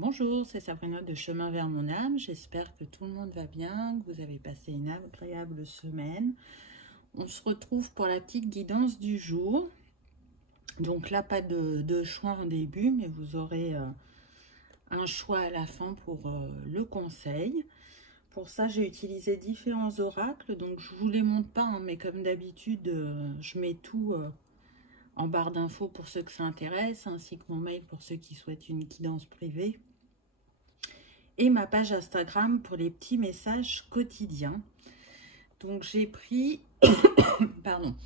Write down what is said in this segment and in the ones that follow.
Bonjour, c'est Sabrina de Chemin vers mon âme. J'espère que tout le monde va bien, que vous avez passé une agréable semaine. On se retrouve pour la petite guidance du jour. Donc là, pas de choix en début, mais vous aurez un choix à la fin pour le conseil. Pour ça, j'ai utilisé différents oracles. Donc je ne vous les montre pas, hein, mais comme d'habitude, je mets tout en barre d'infos pour ceux que ça intéresse, ainsi que mon mail pour ceux qui souhaitent une guidance privée. Et ma page Instagram pour les petits messages quotidiens. Donc j'ai pris pardon,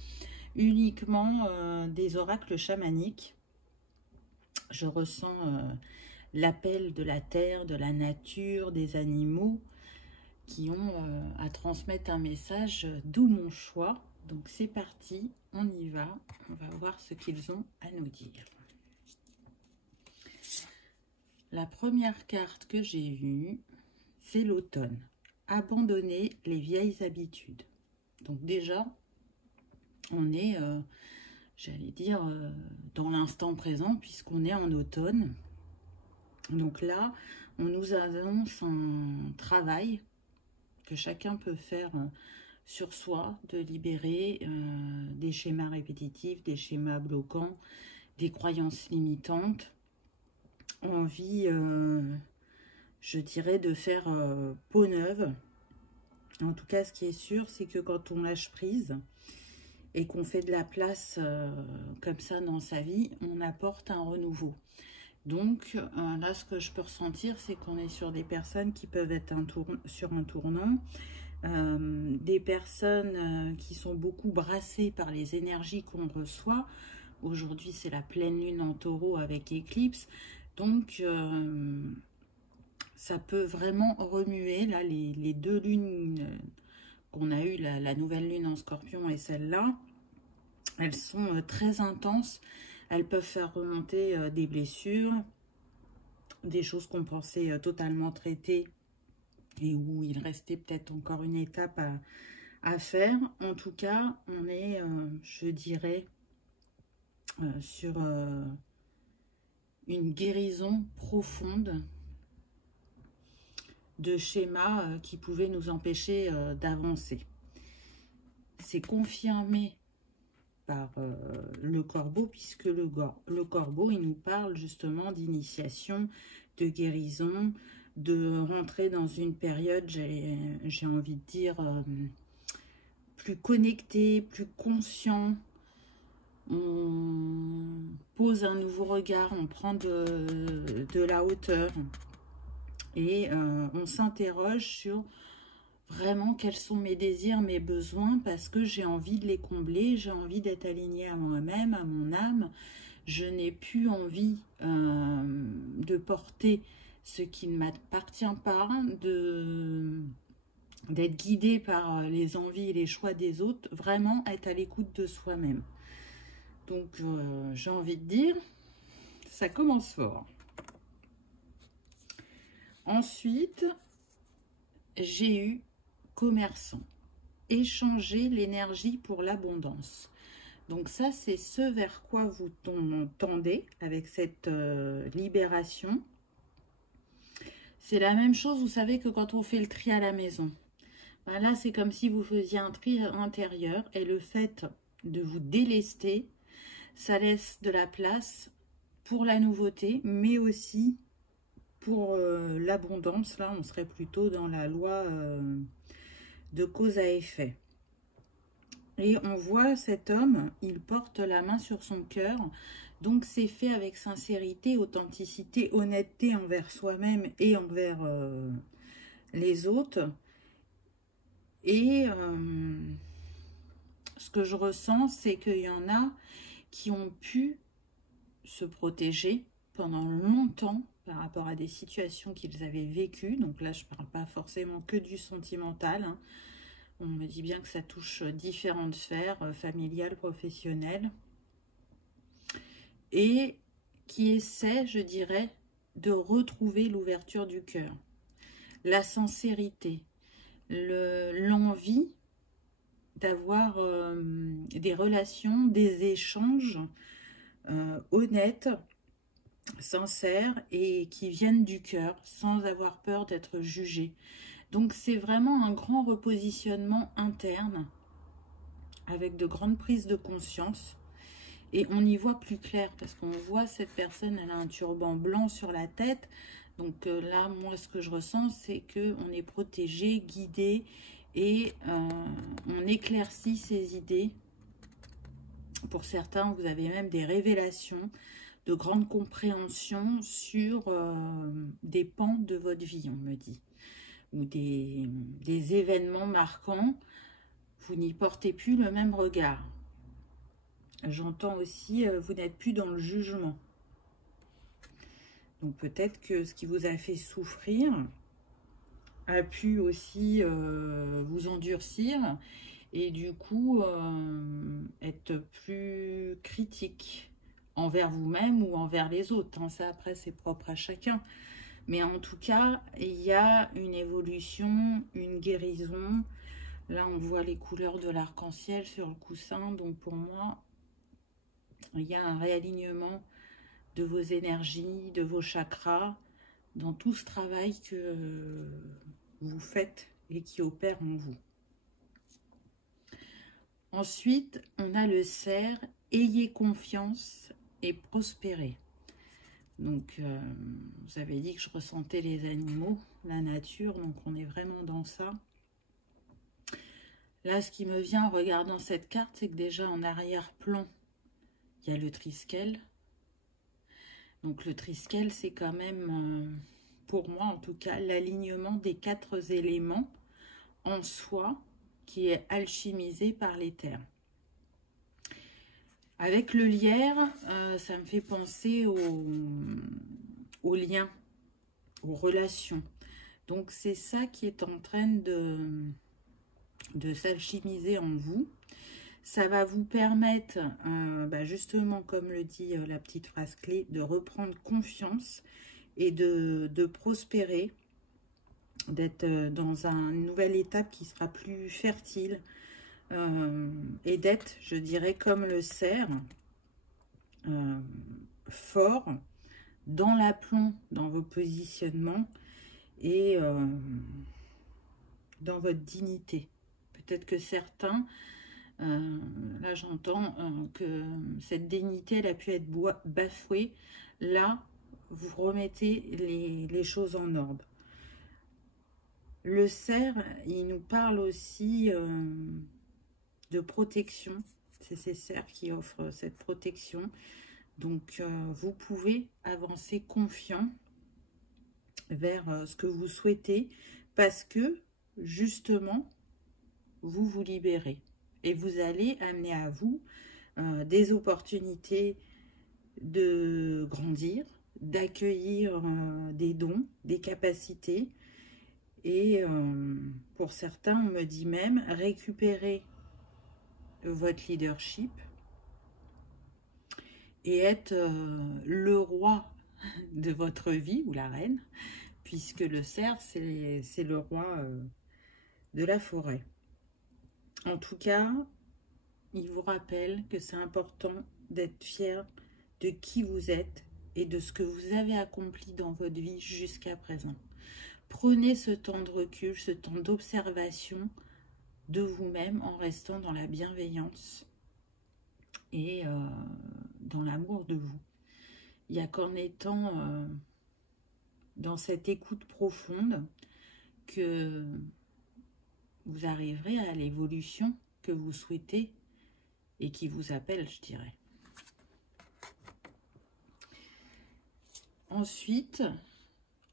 uniquement des oracles chamaniques. Je ressens l'appel de la terre, de la nature, des animaux qui ont à transmettre un message, d'où mon choix. Donc c'est parti, on y va, on va voir ce qu'ils ont à nous dire. La première carte que j'ai vue, c'est l'automne. Abandonner les vieilles habitudes. Donc déjà, on est, j'allais dire, dans l'instant présent, puisqu'on est en automne. Donc là, on nous annonce un travail que chacun peut faire sur soi, de libérer des schémas répétitifs, des schémas bloquants, des croyances limitantes. Envie, je dirais, de faire peau neuve. En tout cas, ce qui est sûr, c'est que quand on lâche prise et qu'on fait de la place comme ça dans sa vie, on apporte un renouveau. Donc là, ce que je peux ressentir, c'est qu'on est sur des personnes qui peuvent être sur un tournant, des personnes qui sont beaucoup brassées par les énergies qu'on reçoit. Aujourd'hui, c'est la pleine lune en taureau avec éclipse. Donc, ça peut vraiment remuer. Là, les deux lunes qu'on a eues, la nouvelle lune en scorpion et celle-là, elles sont très intenses. Elles peuvent faire remonter des blessures, des choses qu'on pensait totalement traitées et où il restait peut-être encore une étape à faire. En tout cas, on est, je dirais, sur une guérison profonde de schémas qui pouvaient nous empêcher d'avancer. C'est confirmé par le corbeau, puisque le corbeau, il nous parle justement d'initiation, de guérison, de rentrer dans une période, j'ai envie de dire, plus connecté, plus conscient. On pose un nouveau regard, on prend de la hauteur et on s'interroge sur vraiment quels sont mes désirs, mes besoins, parce que j'ai envie de les combler, j'ai envie d'être alignée à moi-même, à mon âme. Je n'ai plus envie de porter ce qui ne m'appartient pas, d'être guidée par les envies et les choix des autres, vraiment être à l'écoute de soi-même. Donc, j'ai envie de dire, ça commence fort. Ensuite, j'ai eu commerçant. Échanger l'énergie pour l'abondance. Donc ça, c'est ce vers quoi vous tendez avec cette libération. C'est la même chose, vous savez, que quand on fait le tri à la maison. Ben là, c'est comme si vous faisiez un tri intérieur et le fait de vous délester, ça laisse de la place pour la nouveauté, mais aussi pour l'abondance. Là, on serait plutôt dans la loi de cause à effet. Et on voit cet homme, il porte la main sur son cœur. Donc, c'est fait avec sincérité, authenticité, honnêteté envers soi-même et envers les autres. Et ce que je ressens, c'est qu'il y en a qui ont pu se protéger pendant longtemps par rapport à des situations qu'ils avaient vécues. Donc là, je ne parle pas forcément que du sentimental, hein. On me dit bien que ça touche différentes sphères, familiales, professionnelles. Et qui essaie, je dirais, de retrouver l'ouverture du cœur, la sincérité, l'envie d'avoir des relations, des échanges honnêtes, sincères et qui viennent du cœur, sans avoir peur d'être jugé. Donc c'est vraiment un grand repositionnement interne, avec de grandes prises de conscience. Et on y voit plus clair, parce qu'on voit cette personne, elle a un turban blanc sur la tête. Donc là, moi, ce que je ressens, c'est qu'on est protégé, guidé, et on éclaircit ses idées. Pour certains, vous avez même des révélations, de grande compréhension sur des pans de votre vie, on me dit. Ou des événements marquants, vous n'y portez plus le même regard. J'entends aussi, vous n'êtes plus dans le jugement. Donc peut-être que ce qui vous a fait souffrir a pu aussi vous endurcir et du coup être plus critique envers vous-même ou envers les autres. Hein. Ça, après, c'est propre à chacun. Mais en tout cas, il y a une évolution, une guérison. Là, on voit les couleurs de l'arc-en-ciel sur le coussin. Donc pour moi, il y a un réalignement de vos énergies, de vos chakras, dans tout ce travail que vous faites et qui opère en vous. Ensuite, on a le cerf, ayez confiance et prospérez. Donc, vous avez dit que je ressentais les animaux, la nature, donc on est vraiment dans ça. Là, ce qui me vient en regardant cette carte, c'est que déjà en arrière-plan, il y a le triskel. Donc le triskel, c'est quand même, pour moi en tout cas, l'alignement des 4 éléments en soi qui est alchimisé par l'éther. Avec le lierre, ça me fait penser aux liens, aux relations. Donc c'est ça qui est en train de s'alchimiser en vous. Ça va vous permettre, justement, comme le dit la petite phrase clé, de reprendre confiance et de prospérer, d'être dans une nouvelle étape qui sera plus fertile et d'être, je dirais, comme le cerf, fort, dans l'aplomb, dans vos positionnements et dans votre dignité. Peut-être que certains... là, j'entends que cette dignité, elle a pu être bafouée. Là, vous remettez les choses en ordre. Le cerf, il nous parle aussi de protection. C'est ces cerfs qui offrent cette protection. Donc, vous pouvez avancer confiant vers ce que vous souhaitez parce que, justement, vous vous libérez. Et vous allez amener à vous des opportunités de grandir, d'accueillir des dons, des capacités. Et pour certains, on me dit même récupérer votre leadership et être le roi de votre vie ou la reine, puisque le cerf, c'est le roi de la forêt. En tout cas, il vous rappelle que c'est important d'être fier de qui vous êtes et de ce que vous avez accompli dans votre vie jusqu'à présent. Prenez ce temps de recul, ce temps d'observation de vous-même en restant dans la bienveillance et dans l'amour de vous. Il n'y a qu'en étant dans cette écoute profonde que vous arriverez à l'évolution que vous souhaitez et qui vous appelle, je dirais. Ensuite,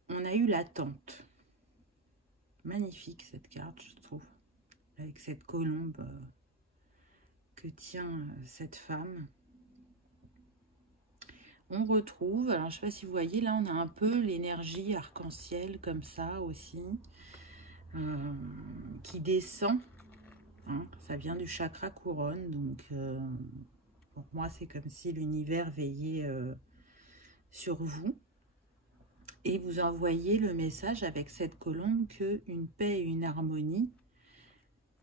on a eu l'attente. Magnifique cette carte, je trouve, avec cette colombe que tient cette femme. On retrouve, alors je ne sais pas si vous voyez, là on a un peu l'énergie arc-en-ciel comme ça aussi, qui descend. Hein, ça vient du chakra couronne, donc pour moi c'est comme si l'univers veillait sur vous. Et vous envoyez le message avec cette colombe que une paix et une harmonie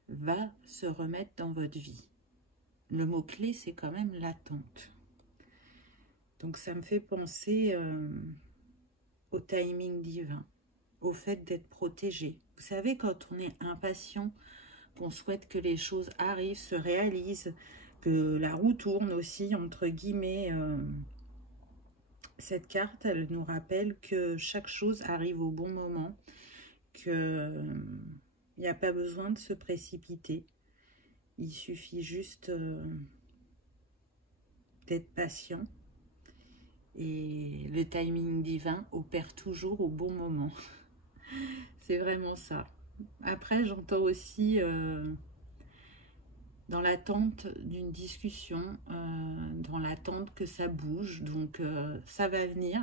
va se remettre dans votre vie. Le mot-clé, c'est quand même l'attente. Donc ça me fait penser au timing divin, au fait d'être protégé. Vous savez, quand on est impatient, qu'on souhaite que les choses arrivent, se réalisent, que la roue tourne aussi, entre guillemets, cette carte, elle nous rappelle que chaque chose arrive au bon moment, qu'il n'y a pas besoin de se précipiter. Il suffit juste d'être patient. Et le timing divin opère toujours au bon moment. C'est vraiment ça. Après, j'entends aussi dans l'attente d'une discussion, dans l'attente que ça bouge. Donc, ça va venir.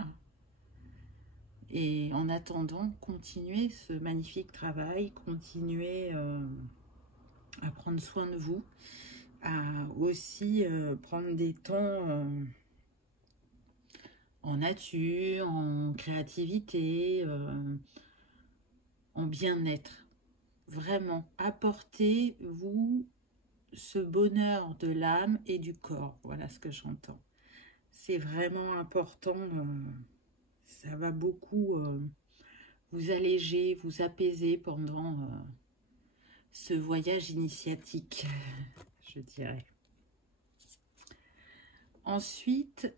Et en attendant, continuez ce magnifique travail, continuez à prendre soin de vous, à aussi prendre des temps en nature, en créativité, en bien-être. Vraiment, apportez-vous ce bonheur de l'âme et du corps. Voilà ce que j'entends. C'est vraiment important. Ça va beaucoup vous alléger, vous apaiser pendant ce voyage initiatique, je dirais. Ensuite,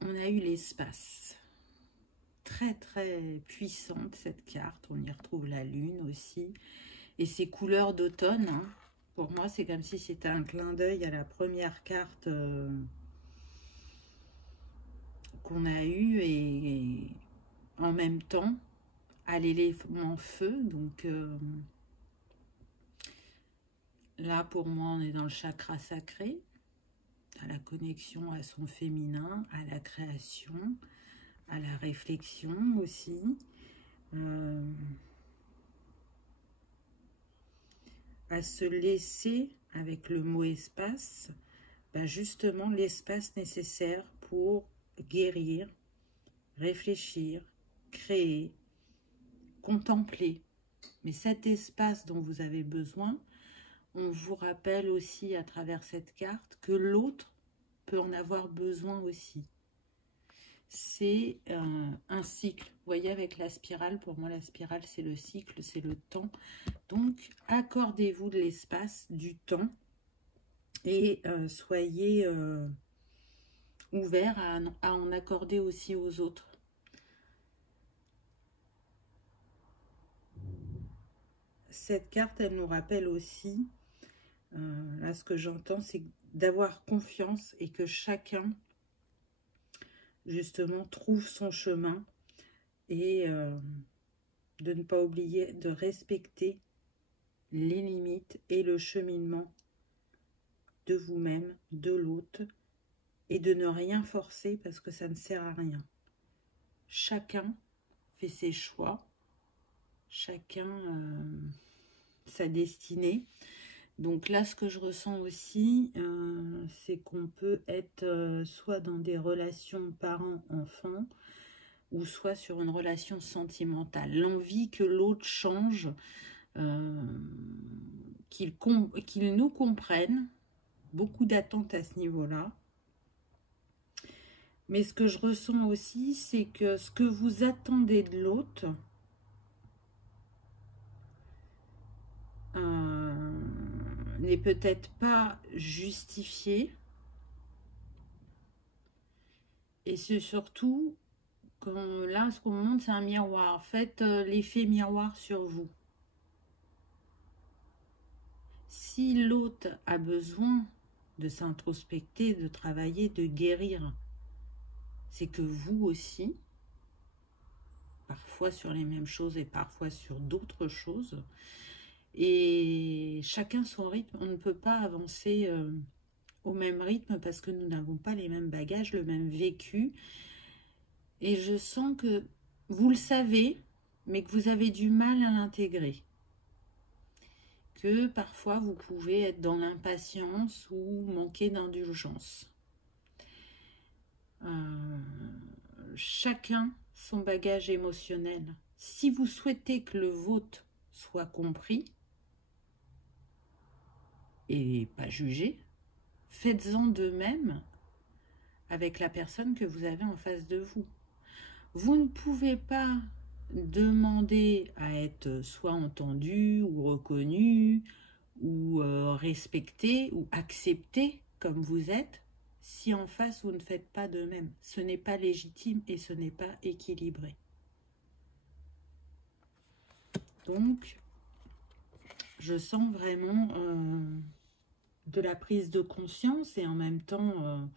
on a eu l'espace. Très très puissante cette carte. On y retrouve la lune aussi. Et ses couleurs d'automne. Hein. Pour moi, c'est comme si c'était un clin d'œil à la première carte qu'on a eue. Et en même temps, à l'élément feu. Donc là, pour moi, on est dans le chakra sacré. À la connexion à son féminin, à la création, à la réflexion aussi. À se laisser, avec le mot espace, ben justement l'espace nécessaire pour guérir, réfléchir, créer, contempler. Mais cet espace dont vous avez besoin, on vous rappelle aussi à travers cette carte que l'autre peut en avoir besoin aussi. C'est un cycle. Vous voyez, avec la spirale, pour moi, la spirale, c'est le cycle, c'est le temps. Donc, accordez-vous de l'espace, du temps, et soyez ouverts à en accorder aussi aux autres. Cette carte, elle nous rappelle aussi, là, ce que j'entends, c'est d'avoir confiance et que chacun justement trouve son chemin et de ne pas oublier de respecter les limites et le cheminement de vous-même, de l'autre, et de ne rien forcer parce que ça ne sert à rien. Chacun fait ses choix, chacun sa destinée. Donc là, ce que je ressens aussi, c'est qu'on peut être soit dans des relations parents-enfants, ou soit sur une relation sentimentale. L'envie que l'autre change, qu'il nous comprenne, beaucoup d'attentes à ce niveau-là. Mais ce que je ressens aussi, c'est que ce que vous attendez de l'autre, n'est peut-être pas justifié. Et c'est surtout, là, ce qu'on montre, c'est un miroir. Faites l'effet miroir sur vous. Si l'autre a besoin de s'introspecter, de travailler, de guérir, c'est que vous aussi, parfois sur les mêmes choses et parfois sur d'autres choses, et chacun son rythme. On ne peut pas avancer au même rythme parce que nous n'avons pas les mêmes bagages, le même vécu. Et je sens que vous le savez, mais que vous avez du mal à l'intégrer. Que parfois vous pouvez être dans l'impatience ou manquer d'indulgence. Chacun son bagage émotionnel. Si vous souhaitez que le vôtre soit compris et pas jugé, faites-en de même avec la personne que vous avez en face de vous. Vous ne pouvez pas demander à être soit entendu ou reconnu ou respecté ou accepté comme vous êtes si en face vous ne faites pas de même. Ce n'est pas légitime et ce n'est pas équilibré. Donc, je sens vraiment de la prise de conscience et en même temps,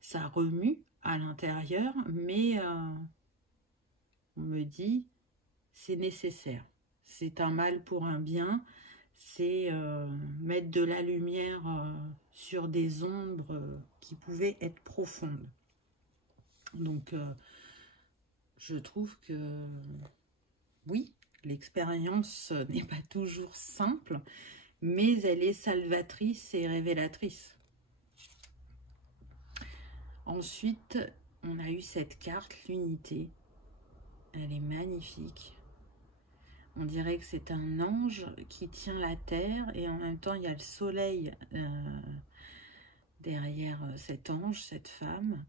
ça remue à l'intérieur, mais on me dit, c'est nécessaire. C'est un mal pour un bien, c'est mettre de la lumière sur des ombres qui pouvaient être profondes. Donc, je trouve que, oui, l'expérience n'est pas toujours simple, mais elle est salvatrice et révélatrice. Ensuite, on a eu cette carte, l'unité. Elle est magnifique. On dirait que c'est un ange qui tient la terre et en même temps, il y a le soleil derrière cet ange, cette femme.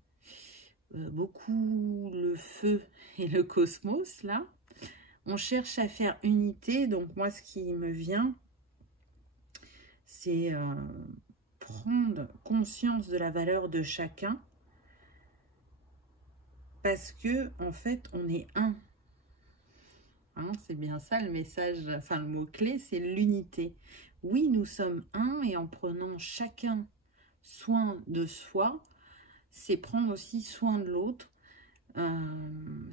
Beaucoup le feu et le cosmos, là. On cherche à faire unité, donc moi, ce qui me vient, c'est prendre conscience de la valeur de chacun, parce que, en fait, on est un. Hein, c'est bien ça le message, enfin le mot-clé, c'est l'unité. Oui, nous sommes un et en prenant chacun soin de soi, c'est prendre aussi soin de l'autre.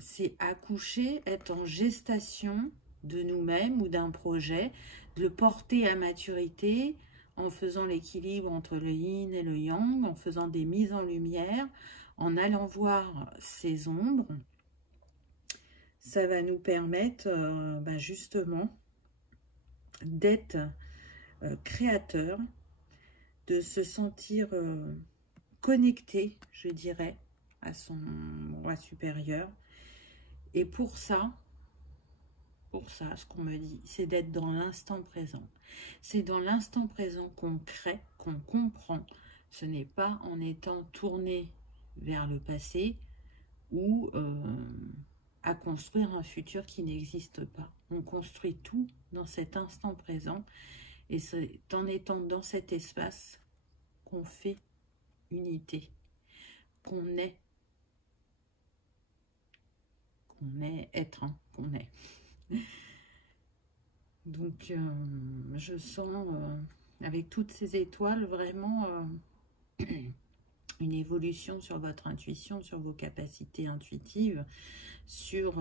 C'est accoucher, être en gestation de nous-mêmes ou d'un projet, de le porter à maturité en faisant l'équilibre entre le yin et le yang, en faisant des mises en lumière, en allant voir ces ombres. Ça va nous permettre justement d'être créateur, de se sentir connecté, je dirais, à son moi supérieur. Et pour ça, ce qu'on me dit, c'est d'être dans l'instant présent. C'est dans l'instant présent qu'on crée, qu'on comprend. Ce n'est pas en étant tourné vers le passé ou à construire un futur qui n'existe pas. On construit tout dans cet instant présent et c'est en étant dans cet espace qu'on fait unité, qu'on est être, hein, qu'on est. Donc, je sens, avec toutes ces étoiles, vraiment une évolution sur votre intuition, sur vos capacités intuitives, sur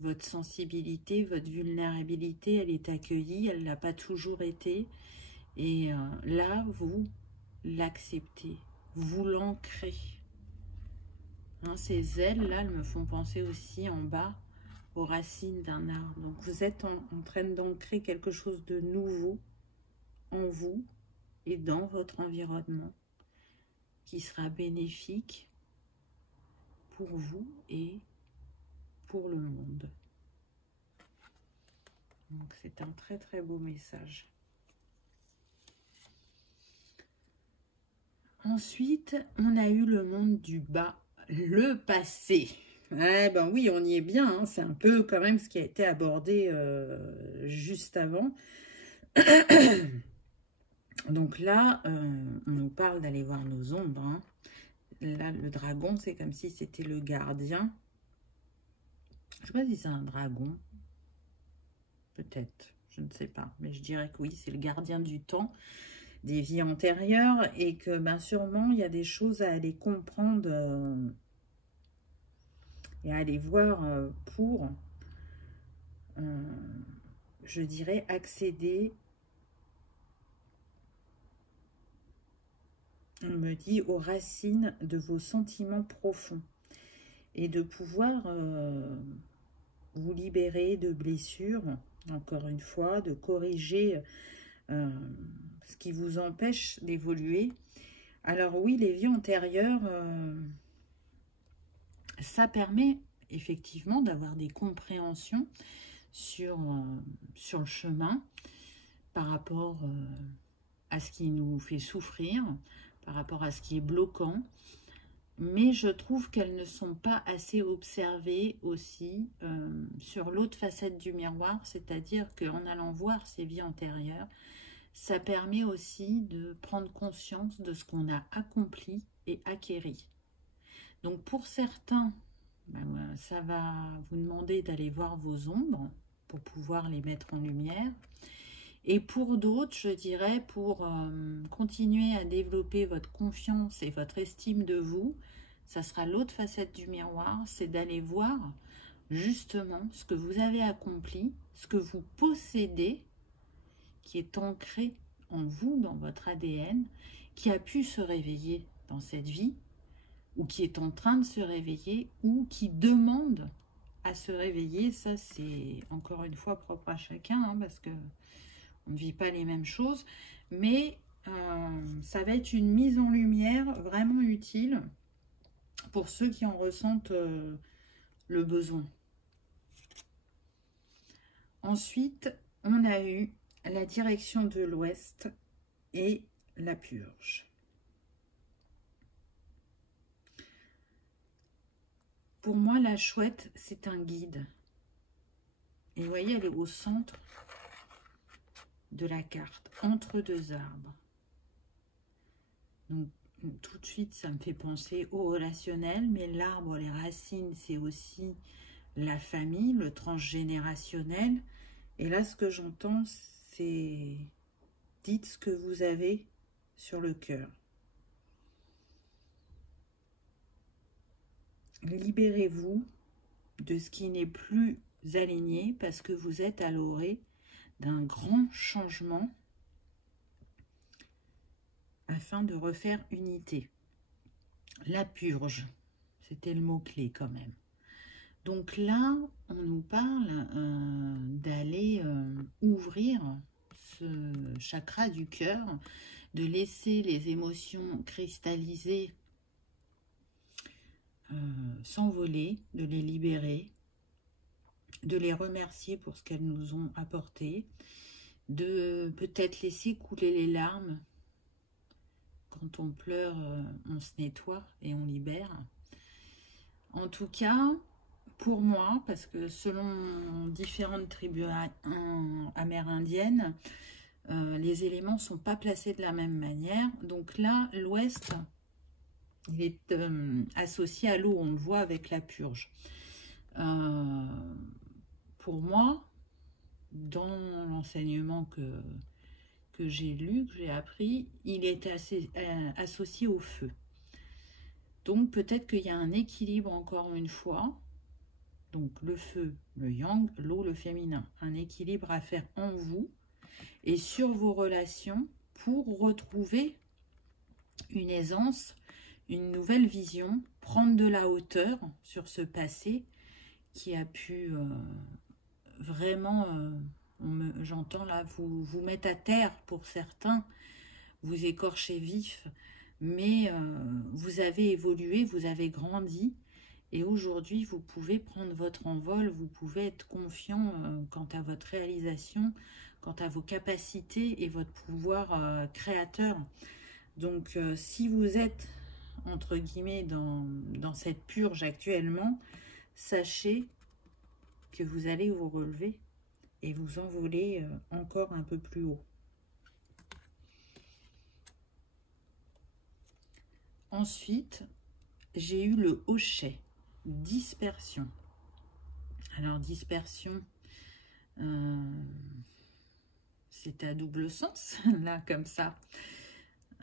votre sensibilité, votre vulnérabilité. Elle est accueillie, elle ne l'a pas toujours été. Et là, vous l'acceptez, vous l'ancrez. Hein, ces ailes-là, elles me font penser aussi en bas aux racines d'un arbre. Donc, vous êtes en train d'ancrer quelque chose de nouveau en vous et dans votre environnement qui sera bénéfique pour vous et pour le monde. Donc, c'est un très très beau message. Ensuite, on a eu le monde du bas, le passé. Eh ben oui, on y est bien, hein. C'est un peu quand même ce qui a été abordé juste avant. Donc là, on nous parle d'aller voir nos ombres. Hein. Là, le dragon, c'est comme si c'était le gardien. Je ne sais pas si c'est un dragon. Peut-être, je ne sais pas. Mais je dirais que oui, c'est le gardien du temps, des vies antérieures. Et que ben, sûrement, il y a des choses à aller comprendre et à aller voir pour, je dirais, accéder, on me dit, aux racines de vos sentiments profonds et de pouvoir vous libérer de blessures, encore une fois, de corriger ce qui vous empêche d'évoluer. Alors oui, les vies antérieures, ça permet effectivement d'avoir des compréhensions sur le chemin par rapport à ce qui nous fait souffrir, par rapport à ce qui est bloquant. Mais je trouve qu'elles ne sont pas assez observées aussi sur l'autre facette du miroir, c'est-à-dire qu'en allant voir ses vies antérieures, ça permet aussi de prendre conscience de ce qu'on a accompli et acquéri. Donc pour certains, ben, ça va vous demander d'aller voir vos ombres pour pouvoir les mettre en lumière. Et pour d'autres, je dirais, pour continuer à développer votre confiance et votre estime de vous, ça sera l'autre facette du miroir, c'est d'aller voir justement ce que vous avez accompli, ce que vous possédez, qui est ancré en vous, dans votre ADN, qui a pu se réveiller dans cette vie, ou qui est en train de se réveiller, ou qui demande à se réveiller. Ça, c'est encore une fois propre à chacun, hein, parce que on ne vit pas les mêmes choses, mais ça va être une mise en lumière vraiment utile pour ceux qui en ressentent le besoin. Ensuite, on a eu la direction de l'Ouest et la purge. Pour moi, la chouette, c'est un guide. Et vous voyez, elle est au centre de la carte, entre deux arbres. Donc, tout de suite, ça me fait penser au relationnel, mais l'arbre, les racines, c'est aussi la famille, le transgénérationnel. Et là, ce que j'entends, c'est dites ce que vous avez sur le cœur. Libérez-vous de ce qui n'est plus aligné parce que vous êtes à l'orée d'un grand changement afin de refaire unité. La purge, c'était le mot-clé quand même. Donc là, on nous parle d'aller ouvrir ce chakra du cœur, de laisser les émotions cristallisées s'envoler, de les libérer, de les remercier pour ce qu'elles nous ont apporté, de peut-être laisser couler les larmes. Quand on pleure, on se nettoie et on libère. En tout cas, pour moi, parce que selon différentes tribus amérindiennes, les éléments ne sont pas placés de la même manière. Donc là, l'Ouest, il est associé à l'eau, on le voit avec la purge. Pour moi, dans l'enseignement que j'ai lu, que j'ai appris, il est associé au feu. Donc peut-être qu'il y a un équilibre encore une fois. Donc le feu, le yang, l'eau, le féminin. Un équilibre à faire en vous et sur vos relations pour retrouver une aisance, une nouvelle vision, prendre de la hauteur sur ce passé qui a pu vraiment, j'entends là, vous mettre à terre pour certains, vous écorcher vif, mais vous avez évolué, vous avez grandi et aujourd'hui vous pouvez prendre votre envol, vous pouvez être confiant quant à votre réalisation, quant à vos capacités et votre pouvoir créateur. Donc si vous êtes entre guillemets dans cette purge actuellement, sachez que vous allez vous relever et vous envoler encore un peu plus haut. Ensuite, j'ai eu le hochet, dispersion. Alors dispersion, c'est à double sens, là comme ça.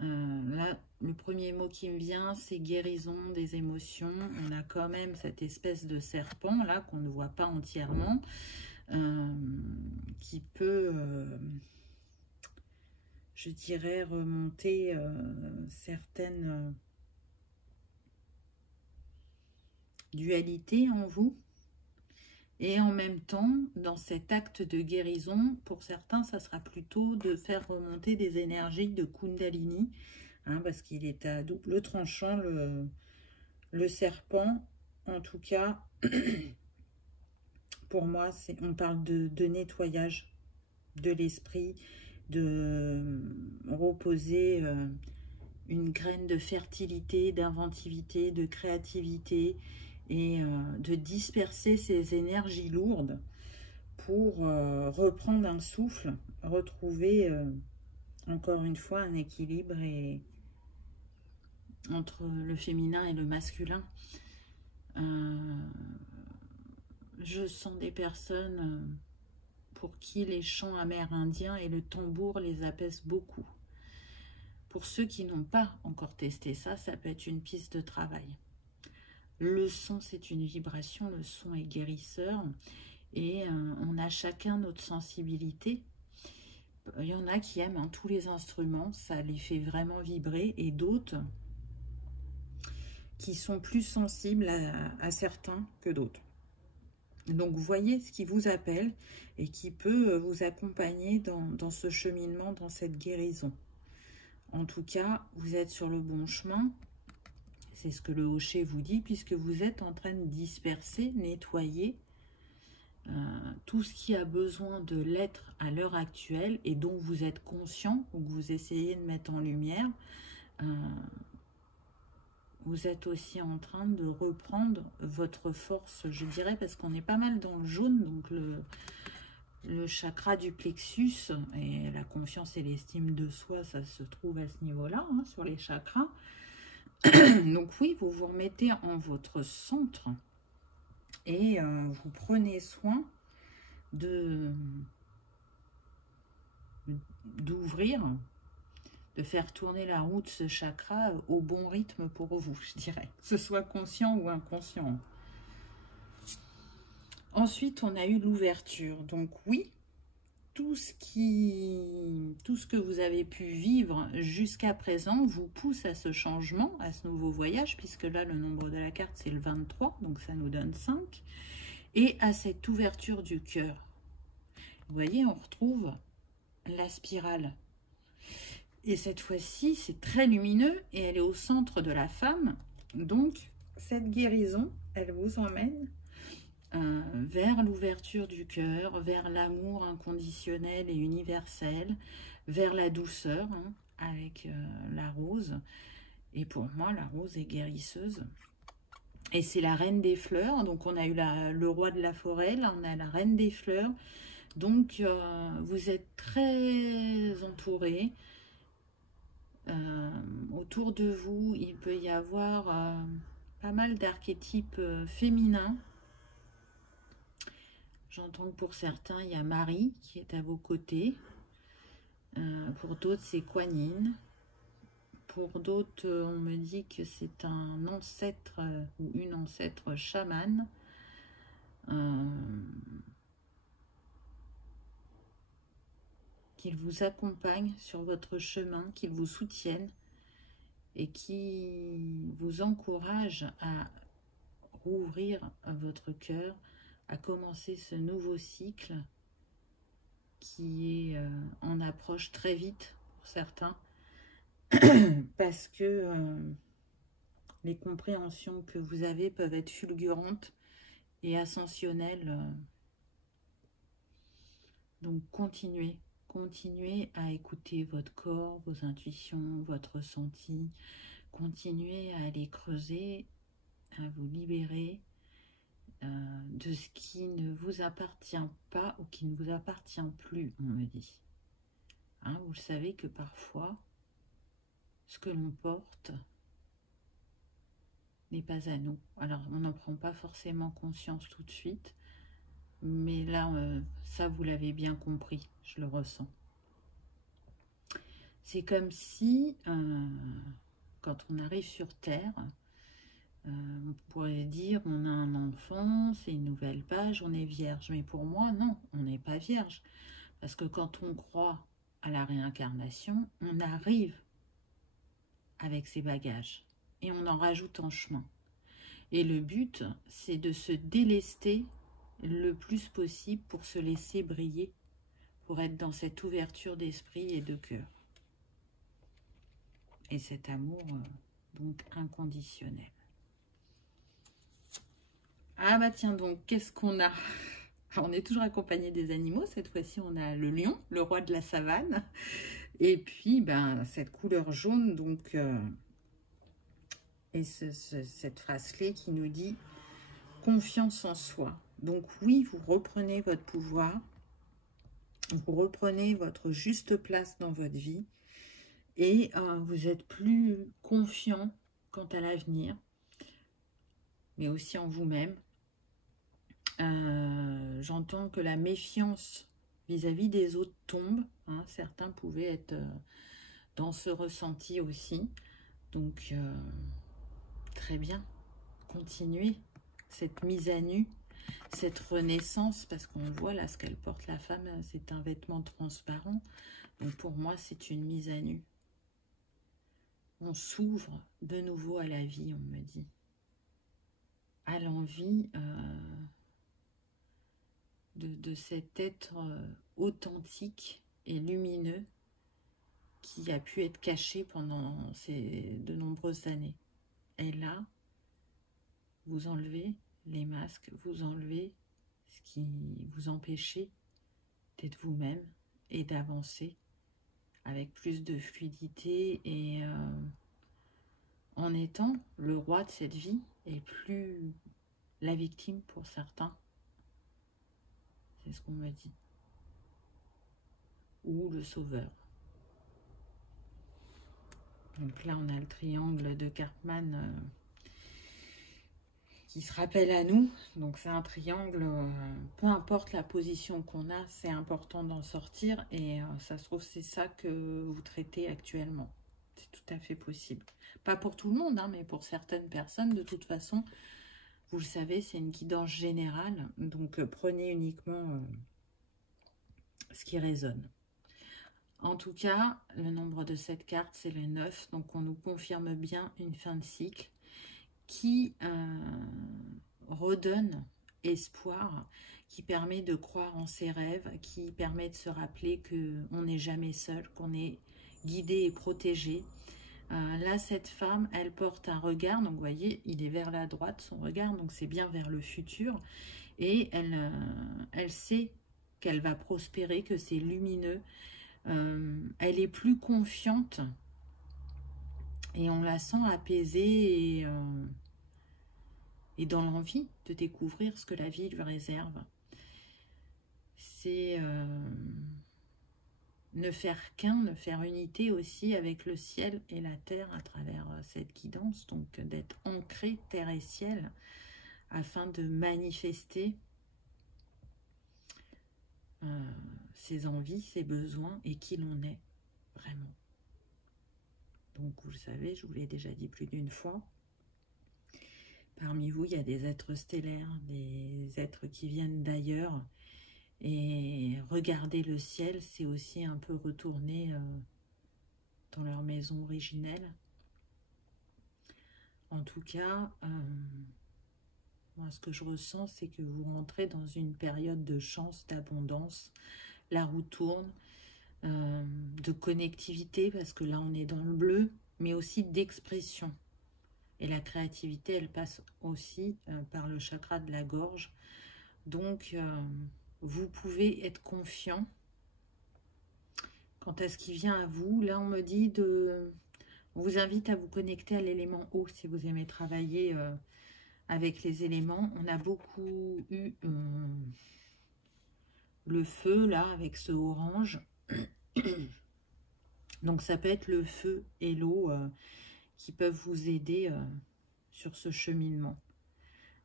Là, le premier mot qui me vient, c'est guérison des émotions. On a quand même cette espèce de serpent là qu'on ne voit pas entièrement, qui peut, je dirais, remonter certaines dualités en vous. Et en même temps, dans cet acte de guérison, pour certains, ça sera plutôt de faire remonter des énergies de Kundalini, hein, parce qu'il est à double tranchant, le serpent. En tout cas, pour moi, on parle de nettoyage de l'esprit, de reposer une graine de fertilité, d'inventivité, de créativité et de disperser ces énergies lourdes pour reprendre un souffle, retrouver encore une fois un équilibre entre le féminin et le masculin. Je sens des personnes pour qui les chants amérindiens et le tambour les apaisent beaucoup. Pour ceux qui n'ont pas encore testé ça, ça peut être une piste de travail. Le son, c'est une vibration, le son est guérisseur et on a chacun notre sensibilité. Il y en a qui aiment tous les instruments, ça les fait vraiment vibrer, et d'autres qui sont plus sensibles à certains que d'autres. Donc, vous voyez ce qui vous appelle et qui peut vous accompagner dans ce cheminement, dans cette guérison. En tout cas, vous êtes sur le bon chemin. C'est ce que le Hochet vous dit, puisque vous êtes en train de disperser, nettoyer tout ce qui a besoin de l'être à l'heure actuelle et dont vous êtes conscient ou que vous essayez de mettre en lumière. Vous êtes aussi en train de reprendre votre force, je dirais, parce qu'on est pas mal dans le jaune, donc le chakra du plexus et la confiance et l'estime de soi, ça se trouve à ce niveau-là, hein, sur les chakras. Donc oui, vous vous remettez en votre centre et vous prenez soin d'ouvrir, de faire tourner la roue de ce chakra au bon rythme pour vous, je dirais, que ce soit conscient ou inconscient. Ensuite, on a eu l'ouverture. Donc oui, tout ce que vous avez pu vivre jusqu'à présent vous pousse à ce changement, à ce nouveau voyage, puisque là, le nombre de la carte, c'est le 23, donc ça nous donne 5, et à cette ouverture du cœur. Vous voyez, on retrouve la spirale. Et cette fois-ci, c'est très lumineux et elle est au centre de la femme. Donc, cette guérison, elle vous emmène vers l'ouverture du cœur, vers l'amour inconditionnel et universel, vers la douceur, hein, avec la rose. Et pour moi, la rose est guérisseuse. Et c'est la reine des fleurs. Donc, on a eu le roi de la forêt, là, on a la reine des fleurs. Donc, vous êtes très entourés. Autour de vous, il peut y avoir pas mal d'archétypes féminins. J'entends que pour certains, il y a Marie qui est à vos côtés. Pour d'autres, c'est Kuan Yin. Pour d'autres, on me dit que c'est un ancêtre ou une ancêtre chamane. Qu'il vous accompagne sur votre chemin, qu'il vous soutienne et qui vous encourage à rouvrir votre cœur, à commencer ce nouveau cycle qui est en approche très vite pour certains, parce que les compréhensions que vous avez peuvent être fulgurantes et ascensionnelles. Donc continuez à écouter votre corps, vos intuitions, votre ressenti. Continuez à aller creuser, à vous libérer de ce qui ne vous appartient pas ou qui ne vous appartient plus, on me dit. Hein, vous le savez que parfois, ce que l'on porte n'est pas à nous. Alors, on n'en prend pas forcément conscience tout de suite, mais là, ça, vous l'avez bien compris, je le ressens. C'est comme si, quand on arrive sur Terre, on pourrait dire, on a un enfant, c'est une nouvelle page, on est vierge. Mais pour moi, non, on n'est pas vierge. Parce que quand on croit à la réincarnation, on arrive avec ses bagages et on en rajoute en chemin. Et le but, c'est de se délester le plus possible pour se laisser briller, pour être dans cette ouverture d'esprit et de cœur. Et cet amour, donc, inconditionnel. Ah bah tiens donc, qu'est-ce qu'on a? Alors, on est toujours accompagné des animaux. Cette fois-ci, on a le lion, le roi de la savane. Et puis, ben, cette couleur jaune, donc, et cette phrase-clé qui nous dit « Confiance en soi ». Donc oui, vous reprenez votre pouvoir, vous reprenez votre juste place dans votre vie, et vous êtes plus confiant quant à l'avenir, mais aussi en vous-même. J'entends que la méfiance vis-à-vis des autres tombe. Hein, certains pouvaient être dans ce ressenti aussi. Donc, très bien. Continuez cette mise à nu, cette renaissance, parce qu'on voit là ce qu'elle porte, la femme, c'est un vêtement transparent. Donc, pour moi, c'est une mise à nu. On s'ouvre de nouveau à la vie, on me dit. À l'envie de cet être authentique et lumineux qui a pu être caché pendant de nombreuses années. Et là, vous enlevez les masques, vous enlevez ce qui vous empêchait d'être vous-même et d'avancer avec plus de fluidité et en étant le roi de cette vie et plus la victime pour certains. C'est ce qu'on me dit. Ou le sauveur. Donc là, on a le triangle de Karpman qui se rappelle à nous. Donc c'est un triangle, peu importe la position qu'on a, c'est important d'en sortir. Et ça se trouve, c'est ça que vous traitez actuellement. C'est tout à fait possible. Pas pour tout le monde, hein, mais pour certaines personnes, de toute façon, vous le savez, c'est une guidance générale. Donc prenez uniquement ce qui résonne. En tout cas, le nombre de cette carte, c'est le 9. Donc, on nous confirme bien une fin de cycle qui redonne espoir, qui permet de croire en ses rêves, qui permet de se rappeler qu'on n'est jamais seul, qu'on est guidé et protégé. Là, cette femme, elle porte un regard. Donc, vous voyez, il est vers la droite, son regard. Donc, c'est bien vers le futur. Et elle sait qu'elle va prospérer, que c'est lumineux. Elle est plus confiante et on la sent apaisée et dans l'envie de découvrir ce que la vie lui réserve. C'est ne faire qu'un, ne faire unité aussi avec le ciel et la terre à travers cette guidance, donc d'être ancré terre et ciel afin de manifester ses envies, ses besoins et qui l'on est vraiment. Donc vous le savez, je vous l'ai déjà dit plus d'une fois, parmi vous il y a des êtres stellaires, des êtres qui viennent d'ailleurs, et regarder le ciel, c'est aussi un peu retourner dans leur maison originelle. En tout cas, moi ce que je ressens, c'est que vous rentrez dans une période de chance, d'abondance, la roue tourne, de connectivité, parce que là on est dans le bleu, mais aussi d'expression. Et la créativité, elle passe aussi par le chakra de la gorge. Donc, vous pouvez être confiant quant à ce qui vient à vous. Là, on me dit on vous invite à vous connecter à l'élément eau si vous aimez travailler avec les éléments. On a beaucoup eu le feu, là, avec ce orange. Donc, ça peut être le feu et l'eau qui peuvent vous aider sur ce cheminement.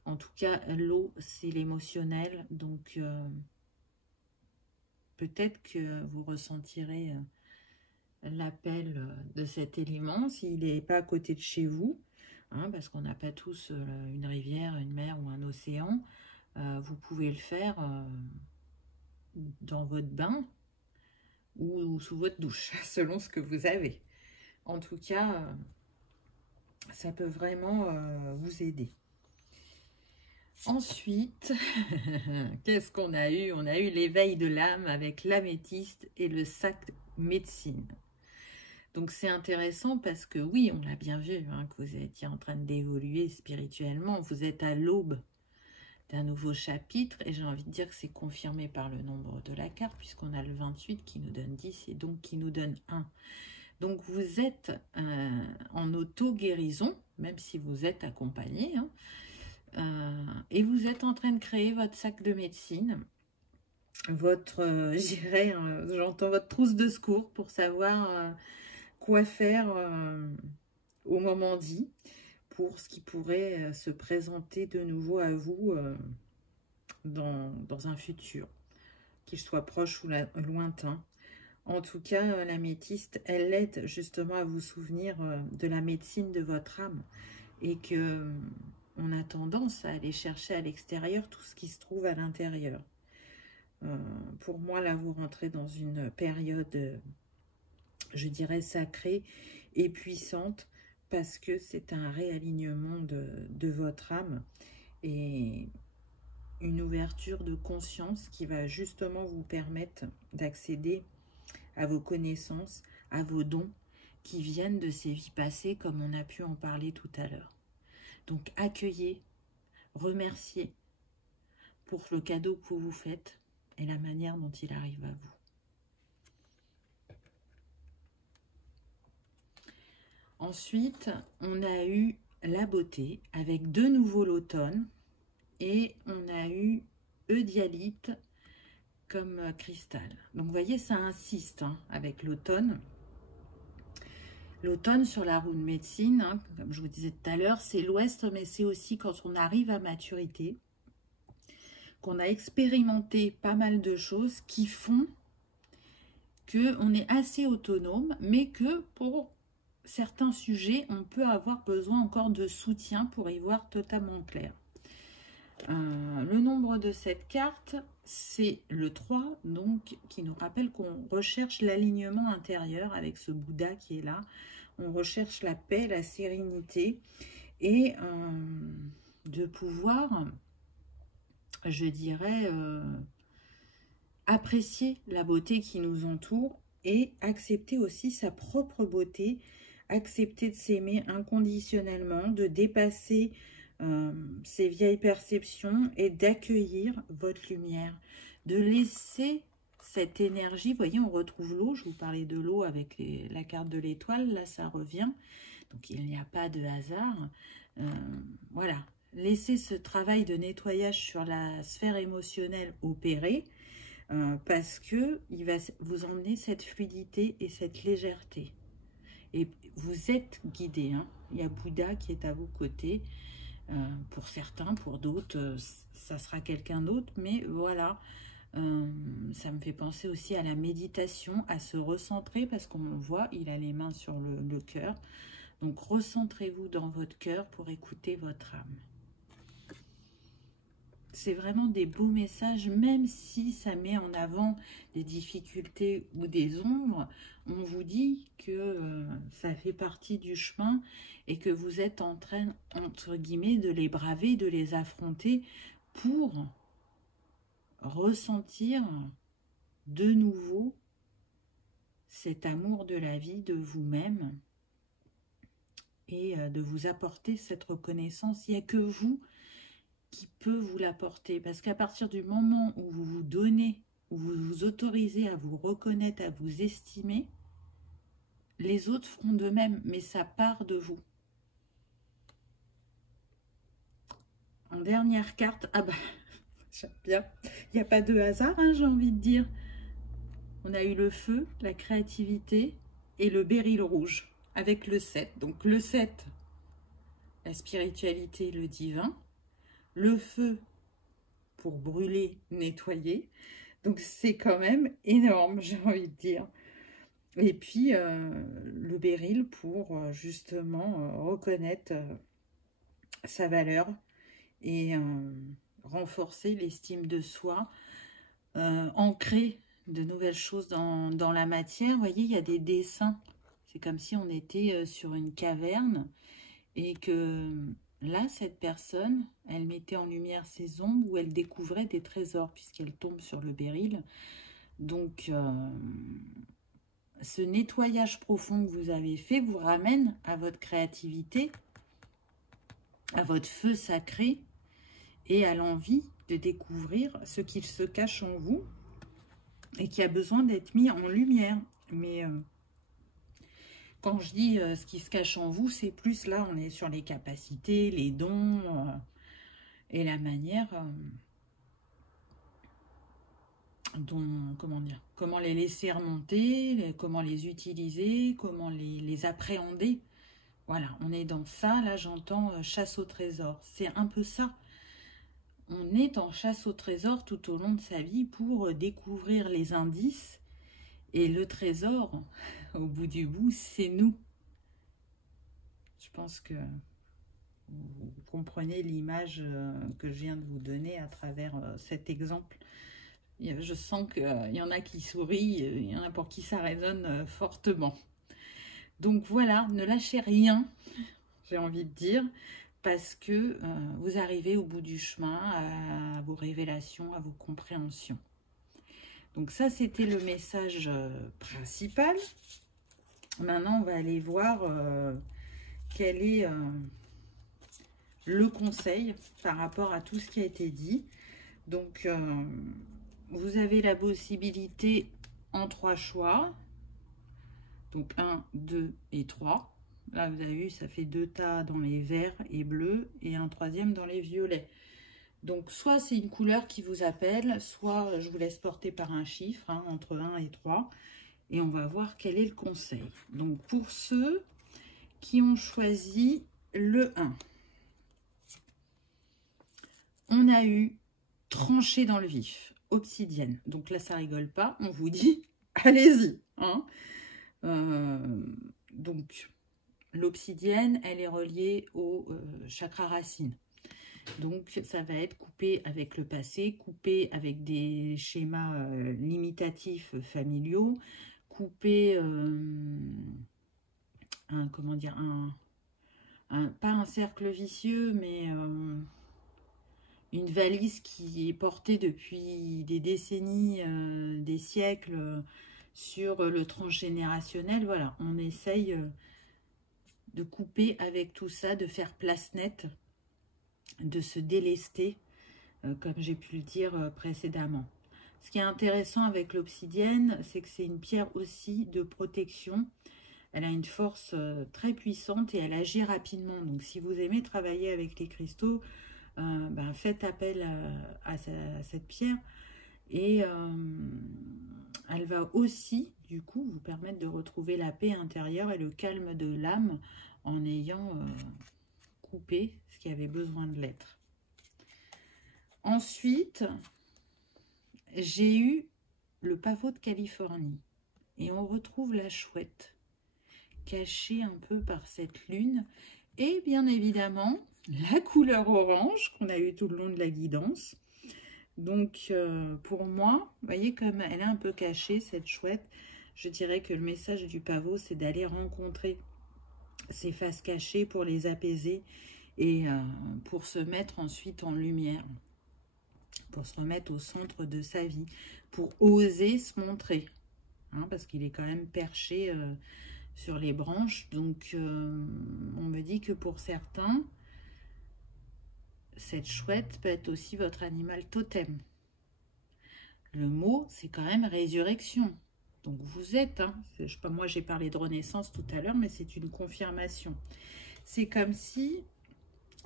En tout cas, l'eau, c'est l'émotionnel. Donc, peut-être que vous ressentirez l'appel de cet élément s'il n'est pas à côté de chez vous, hein, parce qu'on n'a pas tous une rivière, une mer ou un océan. Vous pouvez le faire dans votre bain ou sous votre douche, selon ce que vous avez. En tout cas, ça peut vraiment vous aider. Ensuite, qu'est-ce qu'on a eu? On a eu l'éveil de l'âme avec l'améthyste et le sac médecine. Donc c'est intéressant parce que oui, on l'a bien vu, hein, que vous étiez en train d'évoluer spirituellement. Vous êtes à l'aube d'un nouveau chapitre. Et j'ai envie de dire que c'est confirmé par le nombre de la carte, puisqu'on a le 28 qui nous donne 10 et donc qui nous donne 1. Donc vous êtes en auto-guérison, même si vous êtes accompagné, hein, et vous êtes en train de créer votre sac de médecine, votre, j'irais, j'entends votre trousse de secours pour savoir quoi faire au moment dit, pour ce qui pourrait se présenter de nouveau à vous dans un futur, qu'il soit proche ou lointain. En tout cas, l'améthyste, elle aide justement à vous souvenir de la médecine de votre âme, et que on a tendance à aller chercher à l'extérieur tout ce qui se trouve à l'intérieur. Pour moi, là, vous rentrez dans une période, je dirais, sacrée et puissante, parce que c'est un réalignement de votre âme et une ouverture de conscience qui va justement vous permettre d'accéder à vos connaissances, à vos dons qui viennent de ces vies passées, comme on a pu en parler tout à l'heure. Donc accueillez, remerciez pour le cadeau que vous vous faites et la manière dont il arrive à vous. Ensuite, on a eu la beauté avec de nouveau l'automne, et on a eu Eudialyte comme cristal. Donc vous voyez, ça insiste hein, avec l'automne. L'automne sur la roue de médecine, hein, comme je vous disais tout à l'heure, c'est l'ouest, mais c'est aussi quand on arrive à maturité, qu'on a expérimenté pas mal de choses qui font qu'on est assez autonome, mais que pour certains sujets, on peut avoir besoin encore de soutien pour y voir totalement clair. Le nombre de cette carte, c'est le 3, donc qui nous rappelle qu'on recherche l'alignement intérieur avec ce Bouddha qui est là. On recherche la paix, la sérénité et de pouvoir, je dirais, apprécier la beauté qui nous entoure et accepter aussi sa propre beauté, accepter de s'aimer inconditionnellement, de dépasser ces vieilles perceptions et d'accueillir votre lumière, de laisser cette énergie. Vous voyez, on retrouve l'eau, je vous parlais de l'eau avec la carte de l'étoile, là ça revient, donc il n'y a pas de hasard. Voilà, laissez ce travail de nettoyage sur la sphère émotionnelle opérer, parce que il va vous emmener cette fluidité et cette légèreté. Et vous êtes guidé, hein. Il y a Bouddha qui est à vos côtés. Pour certains, pour d'autres, ça sera quelqu'un d'autre, mais voilà, ça me fait penser aussi à la méditation, à se recentrer, parce qu'on le voit, il a les mains sur le cœur. Donc recentrez-vous dans votre cœur pour écouter votre âme. C'est vraiment des beaux messages, même si ça met en avant des difficultés ou des ombres. On vous dit que ça fait partie du chemin et que vous êtes en train, entre guillemets, de les braver, de les affronter pour ressentir de nouveau cet amour de la vie, de vous-même, et de vous apporter cette reconnaissance. Il n'y a que vous qui peut vous l'apporter, parce qu'à partir du moment où vous vous donnez, où vous vous autorisez à vous reconnaître, à vous estimer, les autres feront de même, mais ça part de vous. En dernière carte, ah bah, j'aime bien, il n'y a pas de hasard, hein, j'ai envie de dire. On a eu le feu, la créativité et le béryl rouge, avec le 7. Donc le 7, la spiritualité, le divin. Le feu pour brûler, nettoyer. Donc c'est quand même énorme, j'ai envie de dire. Et puis le béryl pour justement reconnaître sa valeur et renforcer l'estime de soi, ancrer de nouvelles choses dans la matière. Vous voyez, il y a des dessins. C'est comme si on était sur une caverne et que là, cette personne, elle mettait en lumière ses ombres ou elle découvrait des trésors puisqu'elle tombe sur le béryl. Donc, ce nettoyage profond que vous avez fait vous ramène à votre créativité, à votre feu sacré et à l'envie de découvrir ce qu'il se cache en vous et qui a besoin d'être mis en lumière. Mais quand je dis ce qui se cache en vous, c'est plus là, on est sur les capacités, les dons et la manière dont, comment dire, comment les laisser remonter, comment les utiliser, comment les appréhender. Voilà, on est dans ça. Là, j'entends chasse au trésor. C'est un peu ça. On est en chasse au trésor tout au long de sa vie pour découvrir les indices. Et le trésor, au bout du bout, c'est nous. Je pense que vous comprenez l'image que je viens de vous donner à travers cet exemple. Je sens qu'il y en a qui sourient, il y en a pour qui ça résonne fortement. Donc voilà, ne lâchez rien, j'ai envie de dire, parce que vous arrivez au bout du chemin à vos révélations, à vos compréhensions. Donc ça, c'était le message principal. Maintenant, on va aller voir quel est le conseil par rapport à tout ce qui a été dit. Donc, vous avez la possibilité en 3 choix. Donc 1, 2 et 3. Là, vous avez vu, ça fait 2 tas dans les verts et bleus et un 3e dans les violets. Donc, soit c'est une couleur qui vous appelle, soit je vous laisse porter par un chiffre, hein, entre 1 et 3. Et on va voir quel est le conseil. Donc, pour ceux qui ont choisi le 1, on a eu tranché dans le vif, obsidienne. Donc là, ça rigole pas, on vous dit, allez-y, hein. Donc, l'obsidienne, elle est reliée au chakra racine. Donc, ça va être coupé avec le passé, coupé avec des schémas limitatifs familiaux, coupé, comment dire, pas un cercle vicieux, mais une valise qui est portée depuis des décennies, des siècles, sur le transgénérationnel. Voilà, on essaye de couper avec tout ça, de faire place nette, de se délester, comme j'ai pu le dire précédemment. Ce qui est intéressant avec l'obsidienne, c'est que c'est une pierre aussi de protection. Elle a une force très puissante et elle agit rapidement. Donc si vous aimez travailler avec les cristaux, faites appel à cette pierre. Et elle va aussi, du coup, vous permettre de retrouver la paix intérieure et le calme de l'âme en ayant coupé ce qui avait besoin de l'être. Ensuite, j'ai eu le pavot de Californie. Et on retrouve la chouette, cachée un peu par cette lune. Et bien évidemment, la couleur orange qu'on a eu tout le long de la guidance. Donc, pour moi, vous voyez comme elle est un peu cachée, cette chouette. Je dirais que le message du pavot, c'est d'aller rencontrer ces faces cachées pour les apaiser et pour se mettre ensuite en lumière, pour se remettre au centre de sa vie, pour oser se montrer, hein, parce qu'il est quand même perché sur les branches. Donc, on me dit que pour certains, cette chouette peut être aussi votre animal totem. Le mot, c'est quand même résurrection. Donc vous êtes, hein, je sais pas, moi j'ai parlé de renaissance tout à l'heure, mais c'est une confirmation. C'est comme si,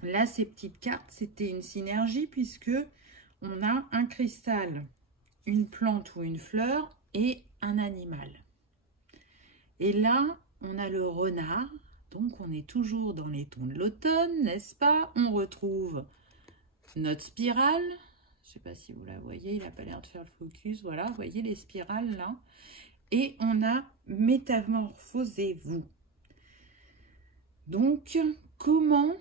là, ces petites cartes, c'était une synergie, puisque on a un cristal, une plante ou une fleur et un animal. Et là, on a le renard, donc on est toujours dans les tons de l'automne, n'est-ce pas? On retrouve notre spirale, je ne sais pas si vous la voyez, il n'a pas l'air de faire le focus, voilà, vous voyez les spirales là. Et on a métamorphosez-vous. Donc, comment,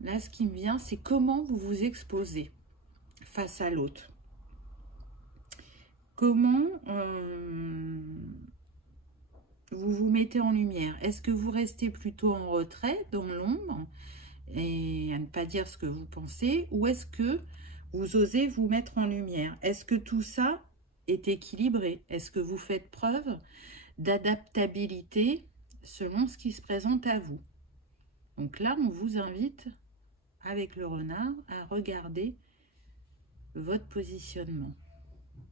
là ce qui me vient, c'est comment vous vous exposez face à l'autre. Comment vous vous mettez en lumière. Est-ce que vous restez plutôt en retrait, dans l'ombre, et à ne pas dire ce que vous pensez, ou est-ce que vous osez vous mettre en lumière? Est-ce que tout ça est équilibré? Est-ce que vous faites preuve d'adaptabilité selon ce qui se présente à vous? Donc là, on vous invite, avec le renard, à regarder votre positionnement.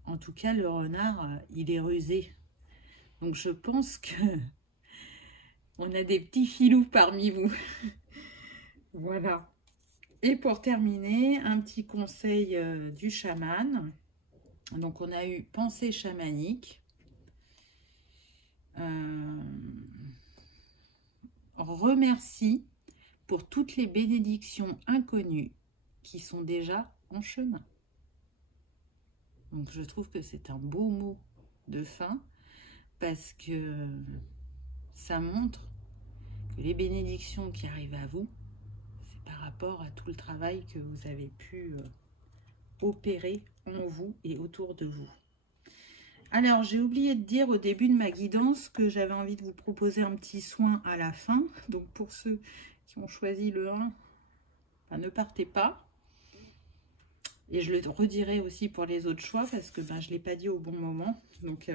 En tout cas, le renard, il est rusé. Donc, je pense que on a des petits filous parmi vous. Voilà. Et pour terminer, un petit conseil du chaman. Donc, on a eu pensée chamanique. Remercie pour toutes les bénédictions inconnues qui sont déjà en chemin. Donc, je trouve que c'est un beau mot de fin parce que ça montre que les bénédictions qui arrivent à vous, c'est par rapport à tout le travail que vous avez pu opérer en vous et autour de vous. Alors, j'ai oublié de dire au début de ma guidance que j'avais envie de vous proposer un petit soin à la fin. Donc, pour ceux qui ont choisi le 1, ben, ne partez pas. Et je le redirai aussi pour les autres choix parce que ben, je ne l'ai pas dit au bon moment. Donc,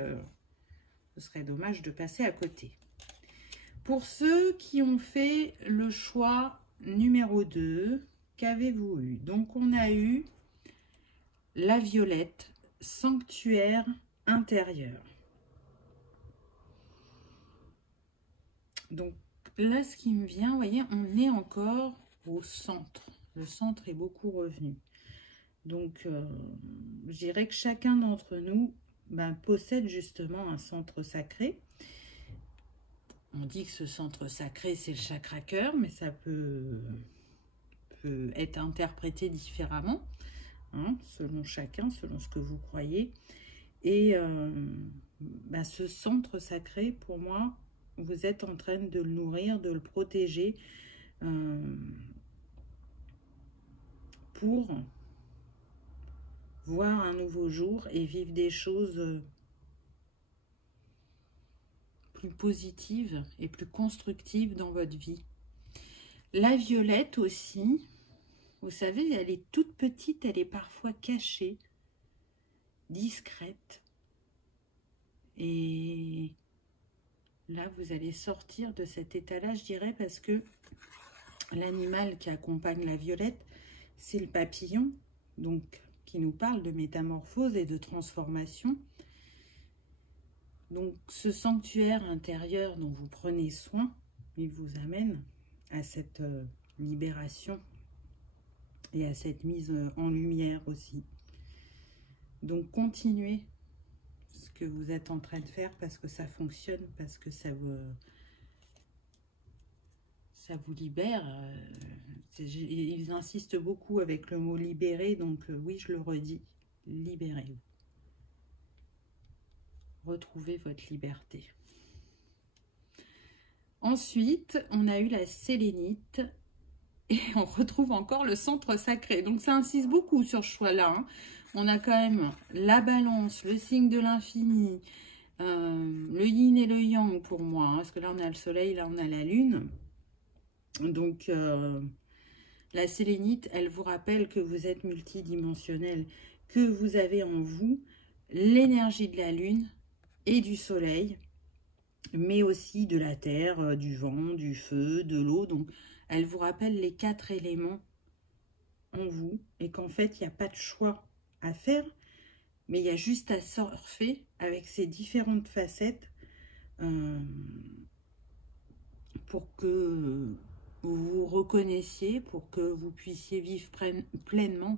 ce serait dommage de passer à côté. Pour ceux qui ont fait le choix numéro 2, qu'avez-vous eu? Donc, on a eu la violette, sanctuaire intérieur. Donc là, ce qui me vient, vous voyez, on est encore au centre. Le centre est beaucoup revenu. Donc, je dirais que chacun d'entre nous possède justement un centre sacré. On dit que ce centre sacré, c'est le chakra cœur, mais ça peut être interprété différemment, hein, selon chacun, selon ce que vous croyez. Et ce centre sacré, pour moi, vous êtes en train de le nourrir, de le protéger pour voir un nouveau jour et vivre des choses plus positives et plus constructives dans votre vie. La violette aussi, vous savez, elle est toute petite, elle est parfois cachée, discrète. Et là, vous allez sortir de cet état-là, je dirais, parce que l'animal qui accompagne la violette, c'est le papillon, donc qui nous parle de métamorphose et de transformation. Donc, ce sanctuaire intérieur dont vous prenez soin, il vous amène à cette libération et à cette mise en lumière aussi. Donc, continuez ce que vous êtes en train de faire parce que ça fonctionne, parce que ça vous libère. Ils insistent beaucoup avec le mot libérer, donc oui, je le redis, libérez-vous. Retrouvez votre liberté. Ensuite, on a eu la sélénite et on retrouve encore le centre sacré. Donc, ça insiste beaucoup sur ce choix-là. Hein. On a quand même la balance, le signe de l'infini, le yin et le yang pour moi. Hein, parce que là, on a le soleil, là, on a la lune. Donc, la sélénite, elle vous rappelle que vous êtes multidimensionnel, que vous avez en vous l'énergie de la lune et du soleil, mais aussi de la terre, du vent, du feu, de l'eau. Donc, elle vous rappelle les 4 éléments en vous et qu'en fait, il n'y a pas de choix à faire, mais il y a juste à surfer avec ces différentes facettes pour que vous vous reconnaissiez, pour que vous puissiez vivre pleinement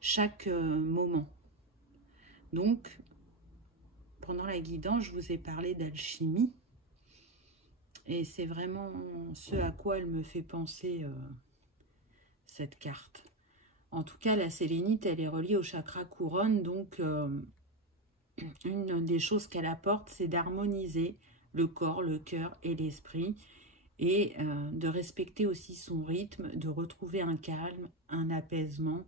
chaque moment. Donc, pendant la guidance, je vous ai parlé d'alchimie. Et c'est vraiment ce à quoi elle me fait penser, cette carte. En tout cas, la sélénite, elle est reliée au chakra couronne. Donc, une des choses qu'elle apporte, c'est d'harmoniser le corps, le cœur et l'esprit. Et de respecter aussi son rythme, de retrouver un calme, un apaisement.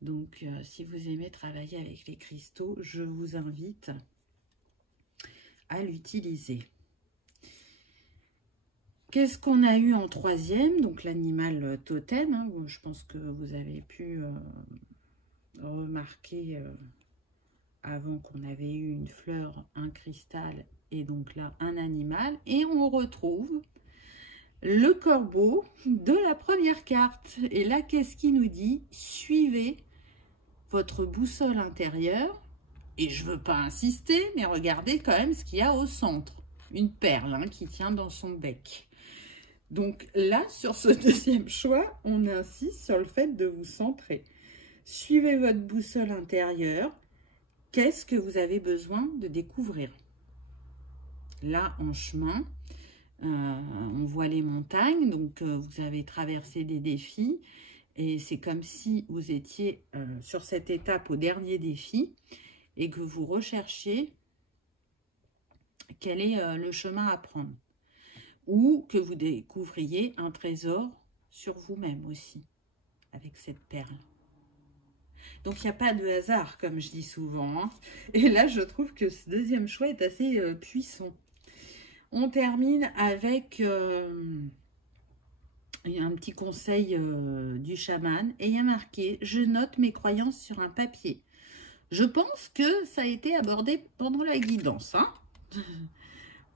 Donc, si vous aimez travailler avec les cristaux, je vous invite à l'utiliser. Qu'est-ce qu'on a eu en troisième? Donc, l'animal totem. Hein, je pense que vous avez pu remarquer avant qu'on avait eu une fleur, un cristal et donc là, un animal. Et on retrouve le corbeau de la première carte. Et là, qu'est-ce qu'il nous dit? Suivez votre boussole intérieure, et je ne veux pas insister, mais regardez quand même ce qu'il y a au centre. Une perle hein, qui tient dans son bec. Donc là, sur ce deuxième choix, on insiste sur le fait de vous centrer. Suivez votre boussole intérieure. Qu'est-ce que vous avez besoin de découvrir? Là, en chemin, on voit les montagnes, donc vous avez traversé des défis. Et c'est comme si vous étiez sur cette étape au dernier défi et que vous recherchiez quel est le chemin à prendre. Ou que vous découvriez un trésor sur vous-même aussi, avec cette perle. Donc, il n'y a pas de hasard, comme je dis souvent. Hein. Et là, je trouve que ce deuxième choix est assez puissant. On termine avec un petit conseil du chaman. Et il y a marqué « Je note mes croyances sur un papier ». Je pense que ça a été abordé pendant la guidance. Hein.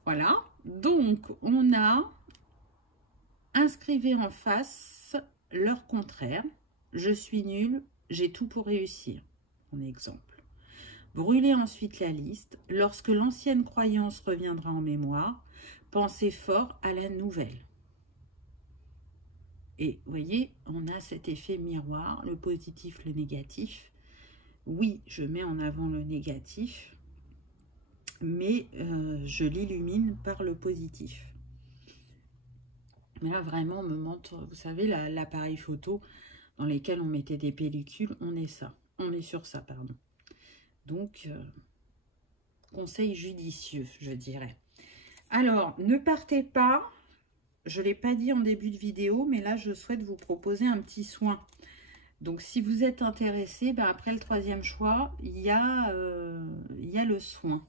Voilà. Donc, on a « Inscrivez en face leur contraire. Je suis nul. J'ai tout pour réussir ». En exemple. Brûlez ensuite la liste. Lorsque l'ancienne croyance reviendra en mémoire, pensez fort à la nouvelle. Et vous voyez, on a cet effet miroir, le positif, le négatif. Oui, je mets en avant le négatif, mais je l'illumine par le positif. Mais là, vraiment, on me montre, vous savez, l'appareil photo dans lesquels on mettait des pellicules, on est sur ça, pardon. Donc, conseil judicieux, je dirais. Alors, ne partez pas, je ne l'ai pas dit en début de vidéo, mais là, je souhaite vous proposer un petit soin. Donc, si vous êtes intéressé, ben, après le troisième choix, il y a le soin.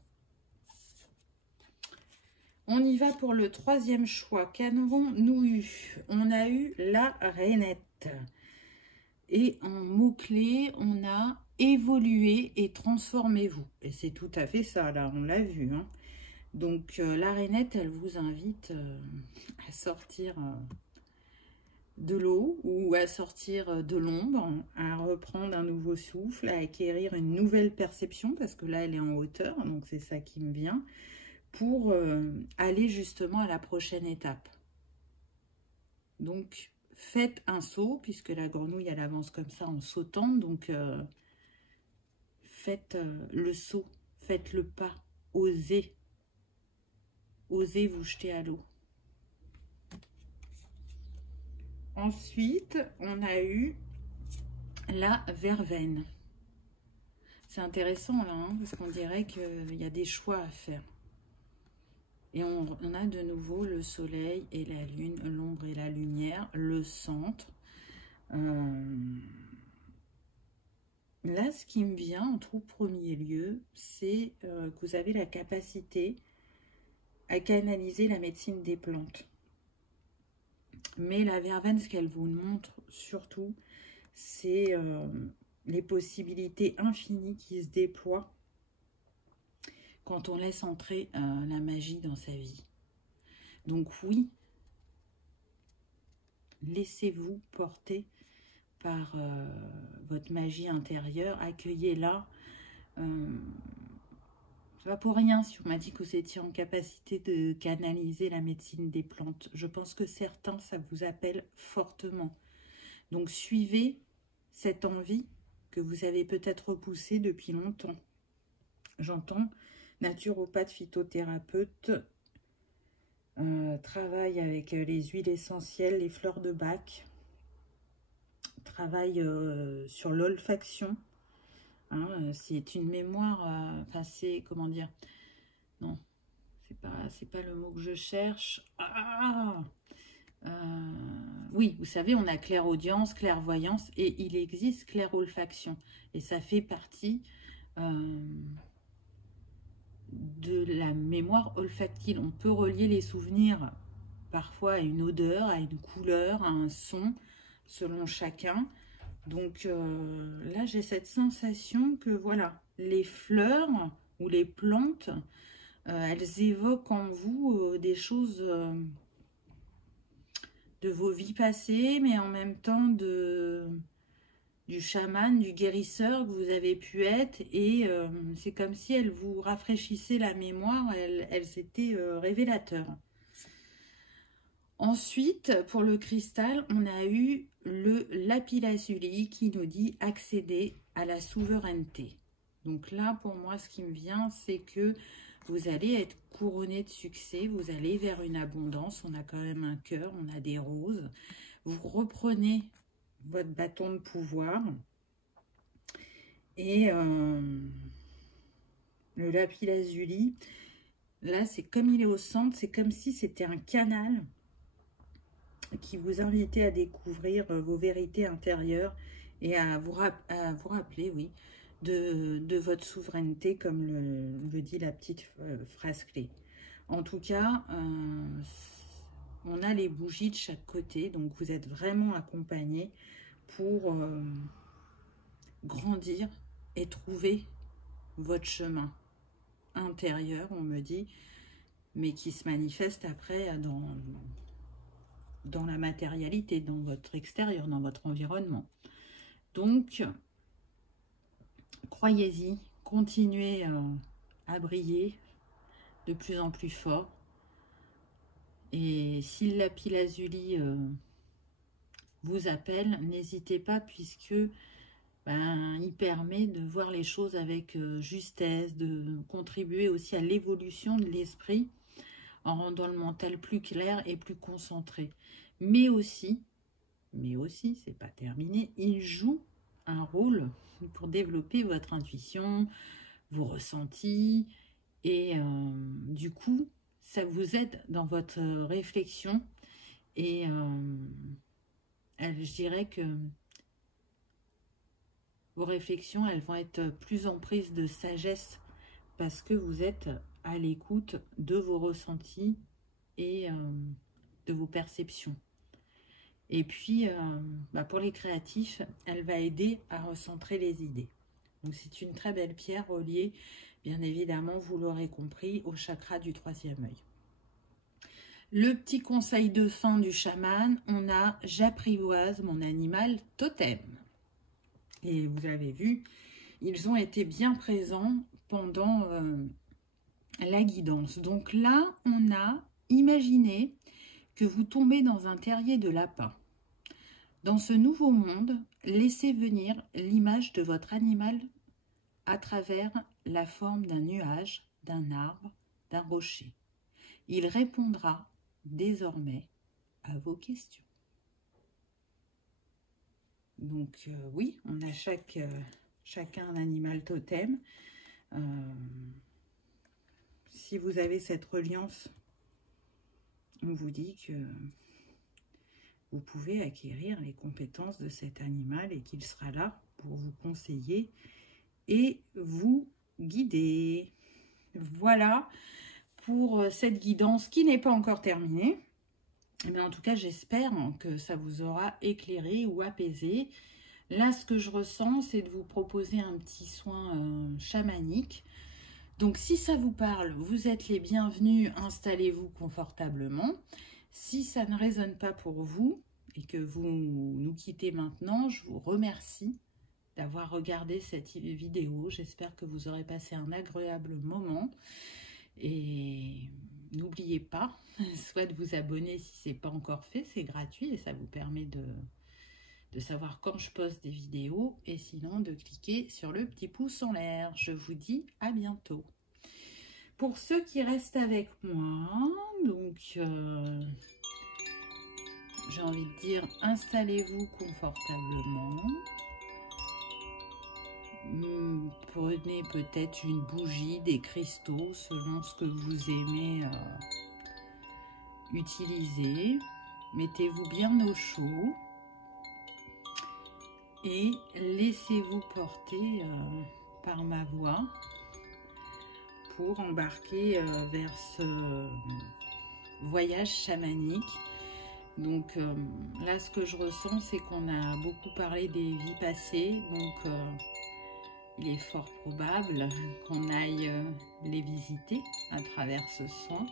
On y va pour le troisième choix. Qu'avons-nous eu? On a eu la rainette. Et en mots-clés, on a évoluer et transformez-vous. Et c'est tout à fait ça, là, on l'a vu. Hein. Donc, la rainette, elle vous invite à sortir de l'eau ou à sortir de l'ombre, à reprendre un nouveau souffle, à acquérir une nouvelle perception, parce que là, elle est en hauteur, donc c'est ça qui me vient, pour aller justement à la prochaine étape. Donc, faites un saut, puisque la grenouille, elle avance comme ça en sautant, donc faites le saut, faites le pas, osez. Osez vous jeter à l'eau. Ensuite, on a eu la verveine. C'est intéressant là, hein, parce qu'on dirait qu'il y a des choix à faire. Et on a de nouveau le soleil et la lune, l'ombre et la lumière, le centre. Là, ce qui me vient en tout premier lieu, c'est que vous avez la capacité à canaliser la médecine des plantes. Mais la verveine, ce qu'elle vous montre surtout, c'est les possibilités infinies qui se déploient quand on laisse entrer la magie dans sa vie. Donc oui, laissez-vous porter par votre magie intérieure, accueillez-la. C'est pas pour rien si on m'a dit que vous étiez en capacité de canaliser la médecine des plantes. Je pense que certains, ça vous appelle fortement. Donc suivez cette envie que vous avez peut-être repoussée depuis longtemps. J'entends naturopathe, phytothérapeute, travaille avec les huiles essentielles, les fleurs de Bach, travaille sur l'olfaction. Hein, c'est une mémoire, enfin c'est, comment dire, non, c'est pas le mot que je cherche. Oui, vous savez, on a clairaudience, clairvoyance, et il existe clairolfaction, et ça fait partie de la mémoire olfactile. On peut relier les souvenirs parfois à une odeur, à une couleur, à un son, selon chacun. Donc là, j'ai cette sensation que voilà, les fleurs ou les plantes, elles évoquent en vous des choses de vos vies passées, mais en même temps de du chaman, du guérisseur que vous avez pu être, et c'est comme si elle vous rafraîchissait la mémoire, elle s'était révélateur. Ensuite, pour le cristal, on a eu le lapis-lazuli qui nous dit accéder à la souveraineté. Donc là, pour moi, ce qui me vient, c'est que vous allez être couronné de succès, vous allez vers une abondance, on a quand même un cœur, on a des roses. Vous reprenez votre bâton de pouvoir et le lapis-lazuli, là, c'est comme il est au centre, c'est comme si c'était un canal qui vous invitait à découvrir vos vérités intérieures et à vous rappeler, oui, de votre souveraineté, comme le dit la petite phrase clé. En tout cas, on a les bougies de chaque côté, donc vous êtes vraiment accompagné pour grandir et trouver votre chemin intérieur, on me dit, mais qui se manifeste après dans la matérialité, dans votre extérieur, dans votre environnement. Donc, croyez-y, continuez à briller de plus en plus fort. Et si le lapis-lazuli vous appelle, n'hésitez pas, puisque il permet de voir les choses avec justesse, de contribuer aussi à l'évolution de l'esprit en rendant le mental plus clair et plus concentré. Mais aussi, c'est pas terminé, il joue un rôle pour développer votre intuition, vos ressentis, et du coup, ça vous aide dans votre réflexion. Et je dirais que vos réflexions, elles vont être plus en prise de sagesse parce que vous êtes à l'écoute de vos ressentis et de vos perceptions. Et puis, pour les créatifs, elle va aider à recentrer les idées. Donc, c'est une très belle pierre reliée, bien évidemment, vous l'aurez compris, au chakra du 3e œil. Le petit conseil de fin du chaman, on a « J'apprivoise mon animal totem ». Et vous avez vu, ils ont été bien présents pendant la guidance. Donc là, on a imaginé que vous tombez dans un terrier de lapin. Dans ce nouveau monde, laissez venir l'image de votre animal à travers la forme d'un nuage, d'un arbre, d'un rocher. Il répondra désormais à vos questions. Donc oui, on a chacun un animal totem. Si vous avez cette reliance, on vous dit que vous pouvez acquérir les compétences de cet animal et qu'il sera là pour vous conseiller et vous guider. Voilà pour cette guidance qui n'est pas encore terminée. Mais en tout cas, j'espère que ça vous aura éclairé ou apaisé. Là, ce que je ressens, c'est de vous proposer un petit soin chamanique. Donc, si ça vous parle, vous êtes les bienvenus, installez-vous confortablement. Si ça ne résonne pas pour vous et que vous nous quittez maintenant, je vous remercie d'avoir regardé cette vidéo. J'espère que vous aurez passé un agréable moment. Et n'oubliez pas, soit de vous abonner si ce n'est pas encore fait, c'est gratuit et ça vous permet de savoir quand je poste des vidéos, et sinon de cliquer sur le petit pouce en l'air. Je vous dis à bientôt. Pour ceux qui restent avec moi, donc j'ai envie de dire, installez-vous confortablement. Prenez peut-être une bougie, des cristaux, selon ce que vous aimez utiliser. Mettez-vous bien au chaud et laissez-vous porter par ma voix pour embarquer vers ce voyage chamanique. Donc là, ce que je ressens, c'est qu'on a beaucoup parlé des vies passées, donc il est fort probable qu'on aille les visiter à travers ce soin.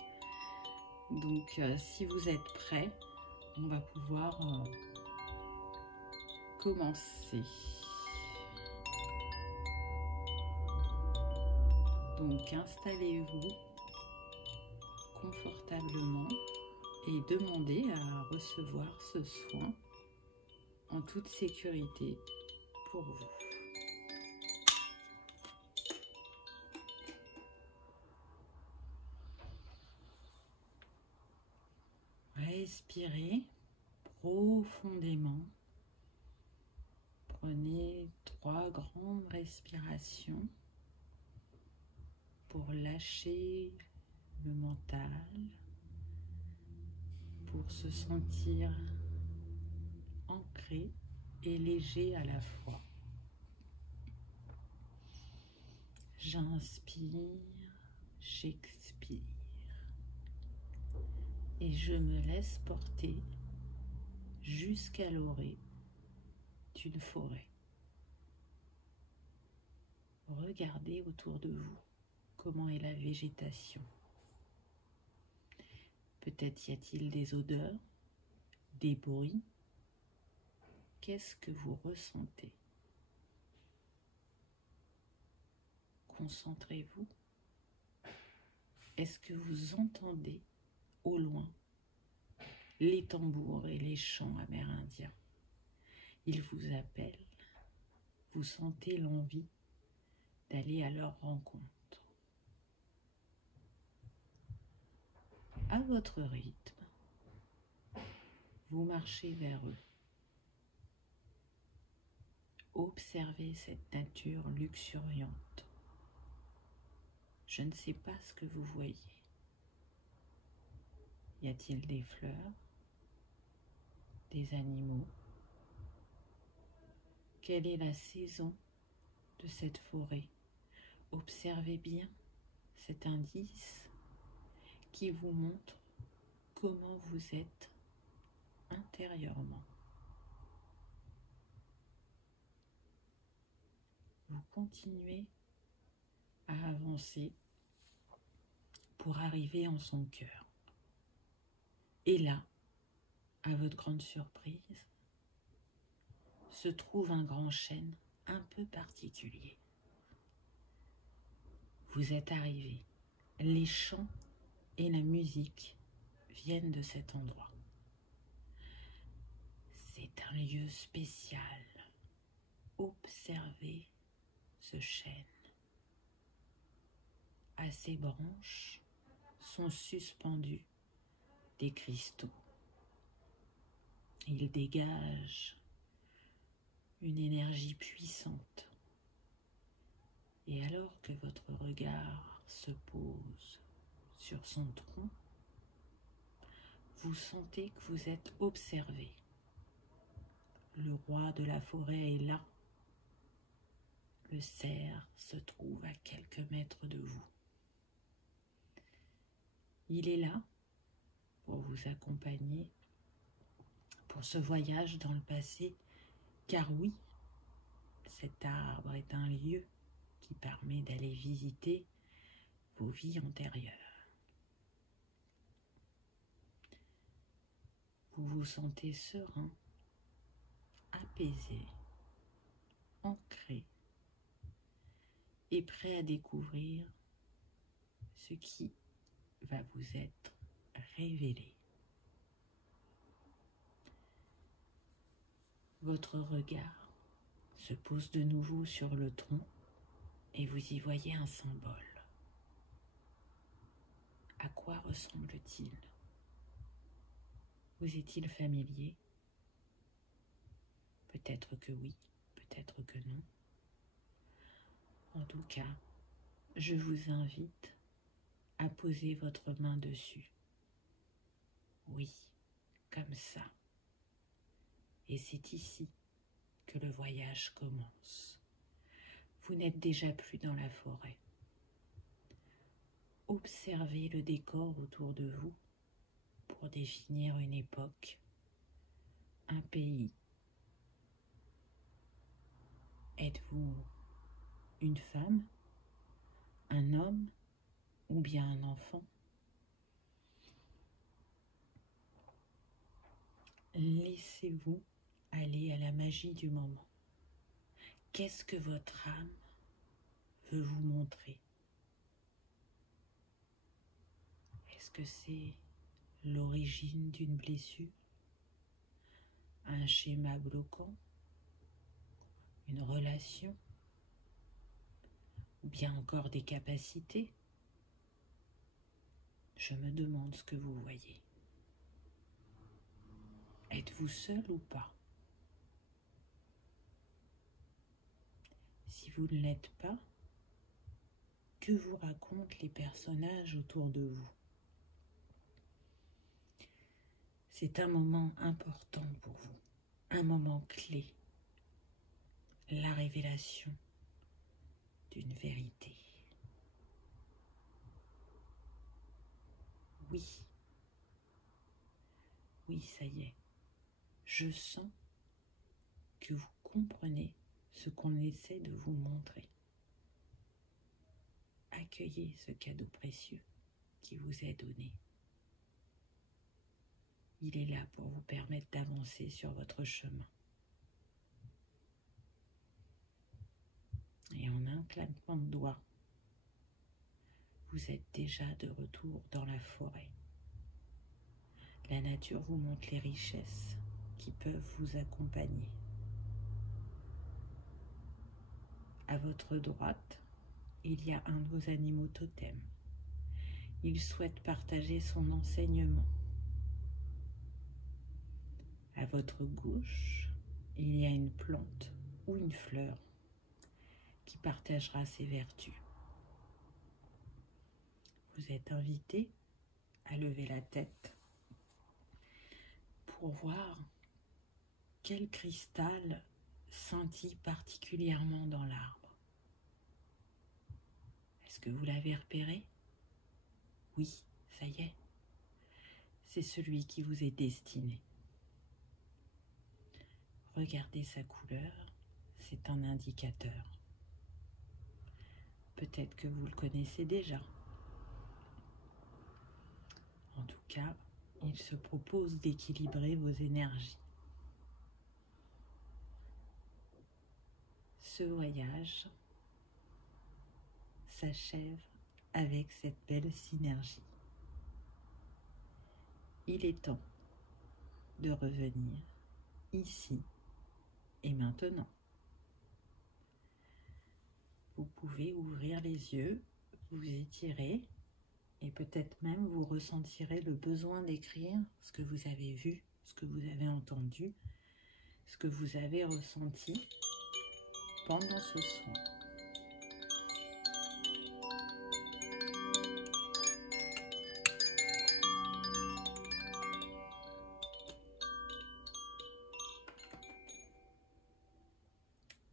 Donc, si vous êtes prêts, on va pouvoir commencer. Donc installez-vous confortablement et demandez à recevoir ce soin en toute sécurité pour vous. Respirez profondément. Prenez 3 grandes respirations pour lâcher le mental, pour se sentir ancré et léger à la fois. J'inspire, j'expire et je me laisse porter jusqu'à l'orée d'une forêt. Regardez autour de vous comment est la végétation. Peut-être y a-t-il des odeurs, des bruits. Qu'est-ce que vous ressentez? Concentrez-vous. Est-ce que vous entendez au loin les tambours et les chants amérindiens? Ils vous appellent. Vous sentez l'envie d'aller à leur rencontre. À votre rythme, vous marchez vers eux. Observez cette nature luxuriante. Je ne sais pas ce que vous voyez. Y a-t-il des fleurs, des animaux? Quelle est la saison de cette forêt? Observez bien cet indice qui vous montre comment vous êtes intérieurement. Vous continuez à avancer pour arriver en son cœur. Et là, à votre grande surprise, se trouve un grand chêne un peu particulier. Vous êtes arrivé. Les chants et la musique viennent de cet endroit. C'est un lieu spécial. Observez ce chêne. À ses branches sont suspendus des cristaux. Il dégage une énergie puissante. Et alors que votre regard se pose sur son tronc, vous sentez que vous êtes observé. Le roi de la forêt est là. Le cerf se trouve à quelques mètres de vous. Il est là pour vous accompagner pour ce voyage dans le passé, car oui, cet arbre est un lieu qui permet d'aller visiter vos vies antérieures. Vous vous sentez serein, apaisé, ancré et prêt à découvrir ce qui va vous être révélé. Votre regard se pose de nouveau sur le tronc et vous y voyez un symbole. À quoi ressemble-t-il? Vous est-il familier? Peut-être que oui, peut-être que non. En tout cas, je vous invite à poser votre main dessus. Oui, comme ça. Et c'est ici que le voyage commence. Vous n'êtes déjà plus dans la forêt. Observez le décor autour de vous pour définir une époque, un pays. Êtes-vous une femme, un homme ou bien un enfant? Laissez-vous aller à la magie du moment. Qu'est-ce que votre âme veut vous montrer? Est-ce que c'est l'origine d'une blessure, un schéma bloquant, une relation, ou bien encore des capacités? Je me demande ce que vous voyez. Êtes-vous seul ou pas? Si vous ne l'êtes pas, que vous racontent les personnages autour de vous? C'est un moment important pour vous, un moment clé, la révélation d'une vérité. Oui, oui, ça y est, je sens que vous comprenez ce qu'on essaie de vous montrer. Accueillez ce cadeau précieux qui vous est donné. Il est là pour vous permettre d'avancer sur votre chemin. Et en un claquement de doigts, vous êtes déjà de retour dans la forêt. La nature vous montre les richesses qui peuvent vous accompagner. À votre droite, il y a un de vos animaux totems. Il souhaite partager son enseignement. À votre gauche, il y a une plante ou une fleur qui partagera ses vertus. Vous êtes invité à lever la tête pour voir quel cristal scintille particulièrement dans l'arbre. Est-ce que vous l'avez repéré? Oui, ça y est, c'est celui qui vous est destiné. Regardez sa couleur, c'est un indicateur. Peut-être que vous le connaissez déjà. En tout cas, il se propose d'équilibrer vos énergies. Ce voyage s'achève avec cette belle synergie. Il est temps de revenir ici et maintenant. Vous pouvez ouvrir les yeux, vous étirer et peut-être même vous ressentirez le besoin d'écrire ce que vous avez vu, ce que vous avez entendu, ce que vous avez ressenti pendant ce soin.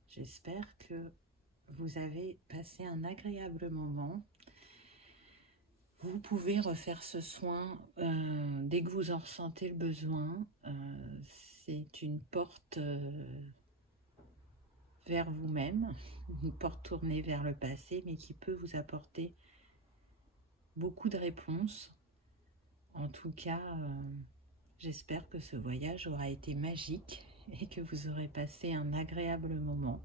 J'espère que vous avez passé un agréable moment. Vous pouvez refaire ce soin dès que vous en ressentez le besoin. C'est une porte vers vous-même, une porte tournée vers le passé, mais qui peut vous apporter beaucoup de réponses. En tout cas, j'espère que ce voyage aura été magique et que vous aurez passé un agréable moment.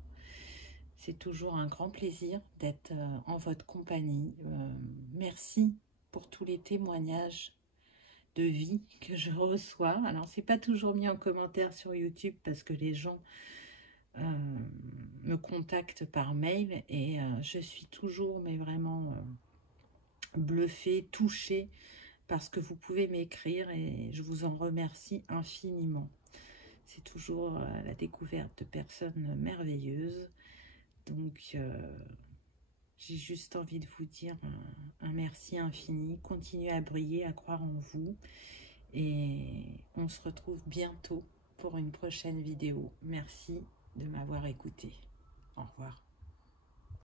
C'est toujours un grand plaisir d'être en votre compagnie. Merci pour tous les témoignages de vie que je reçois. Alors, c'est pas toujours mis en commentaire sur YouTube parce que les gens me contactent par mail et je suis toujours, mais vraiment bluffée, touchée par ce que vous pouvez m'écrire et je vous en remercie infiniment. C'est toujours la découverte de personnes merveilleuses. Donc, j'ai juste envie de vous dire un merci infini. Continuez à briller, à croire en vous. Et on se retrouve bientôt pour une prochaine vidéo. Merci de m'avoir écouté. Au revoir.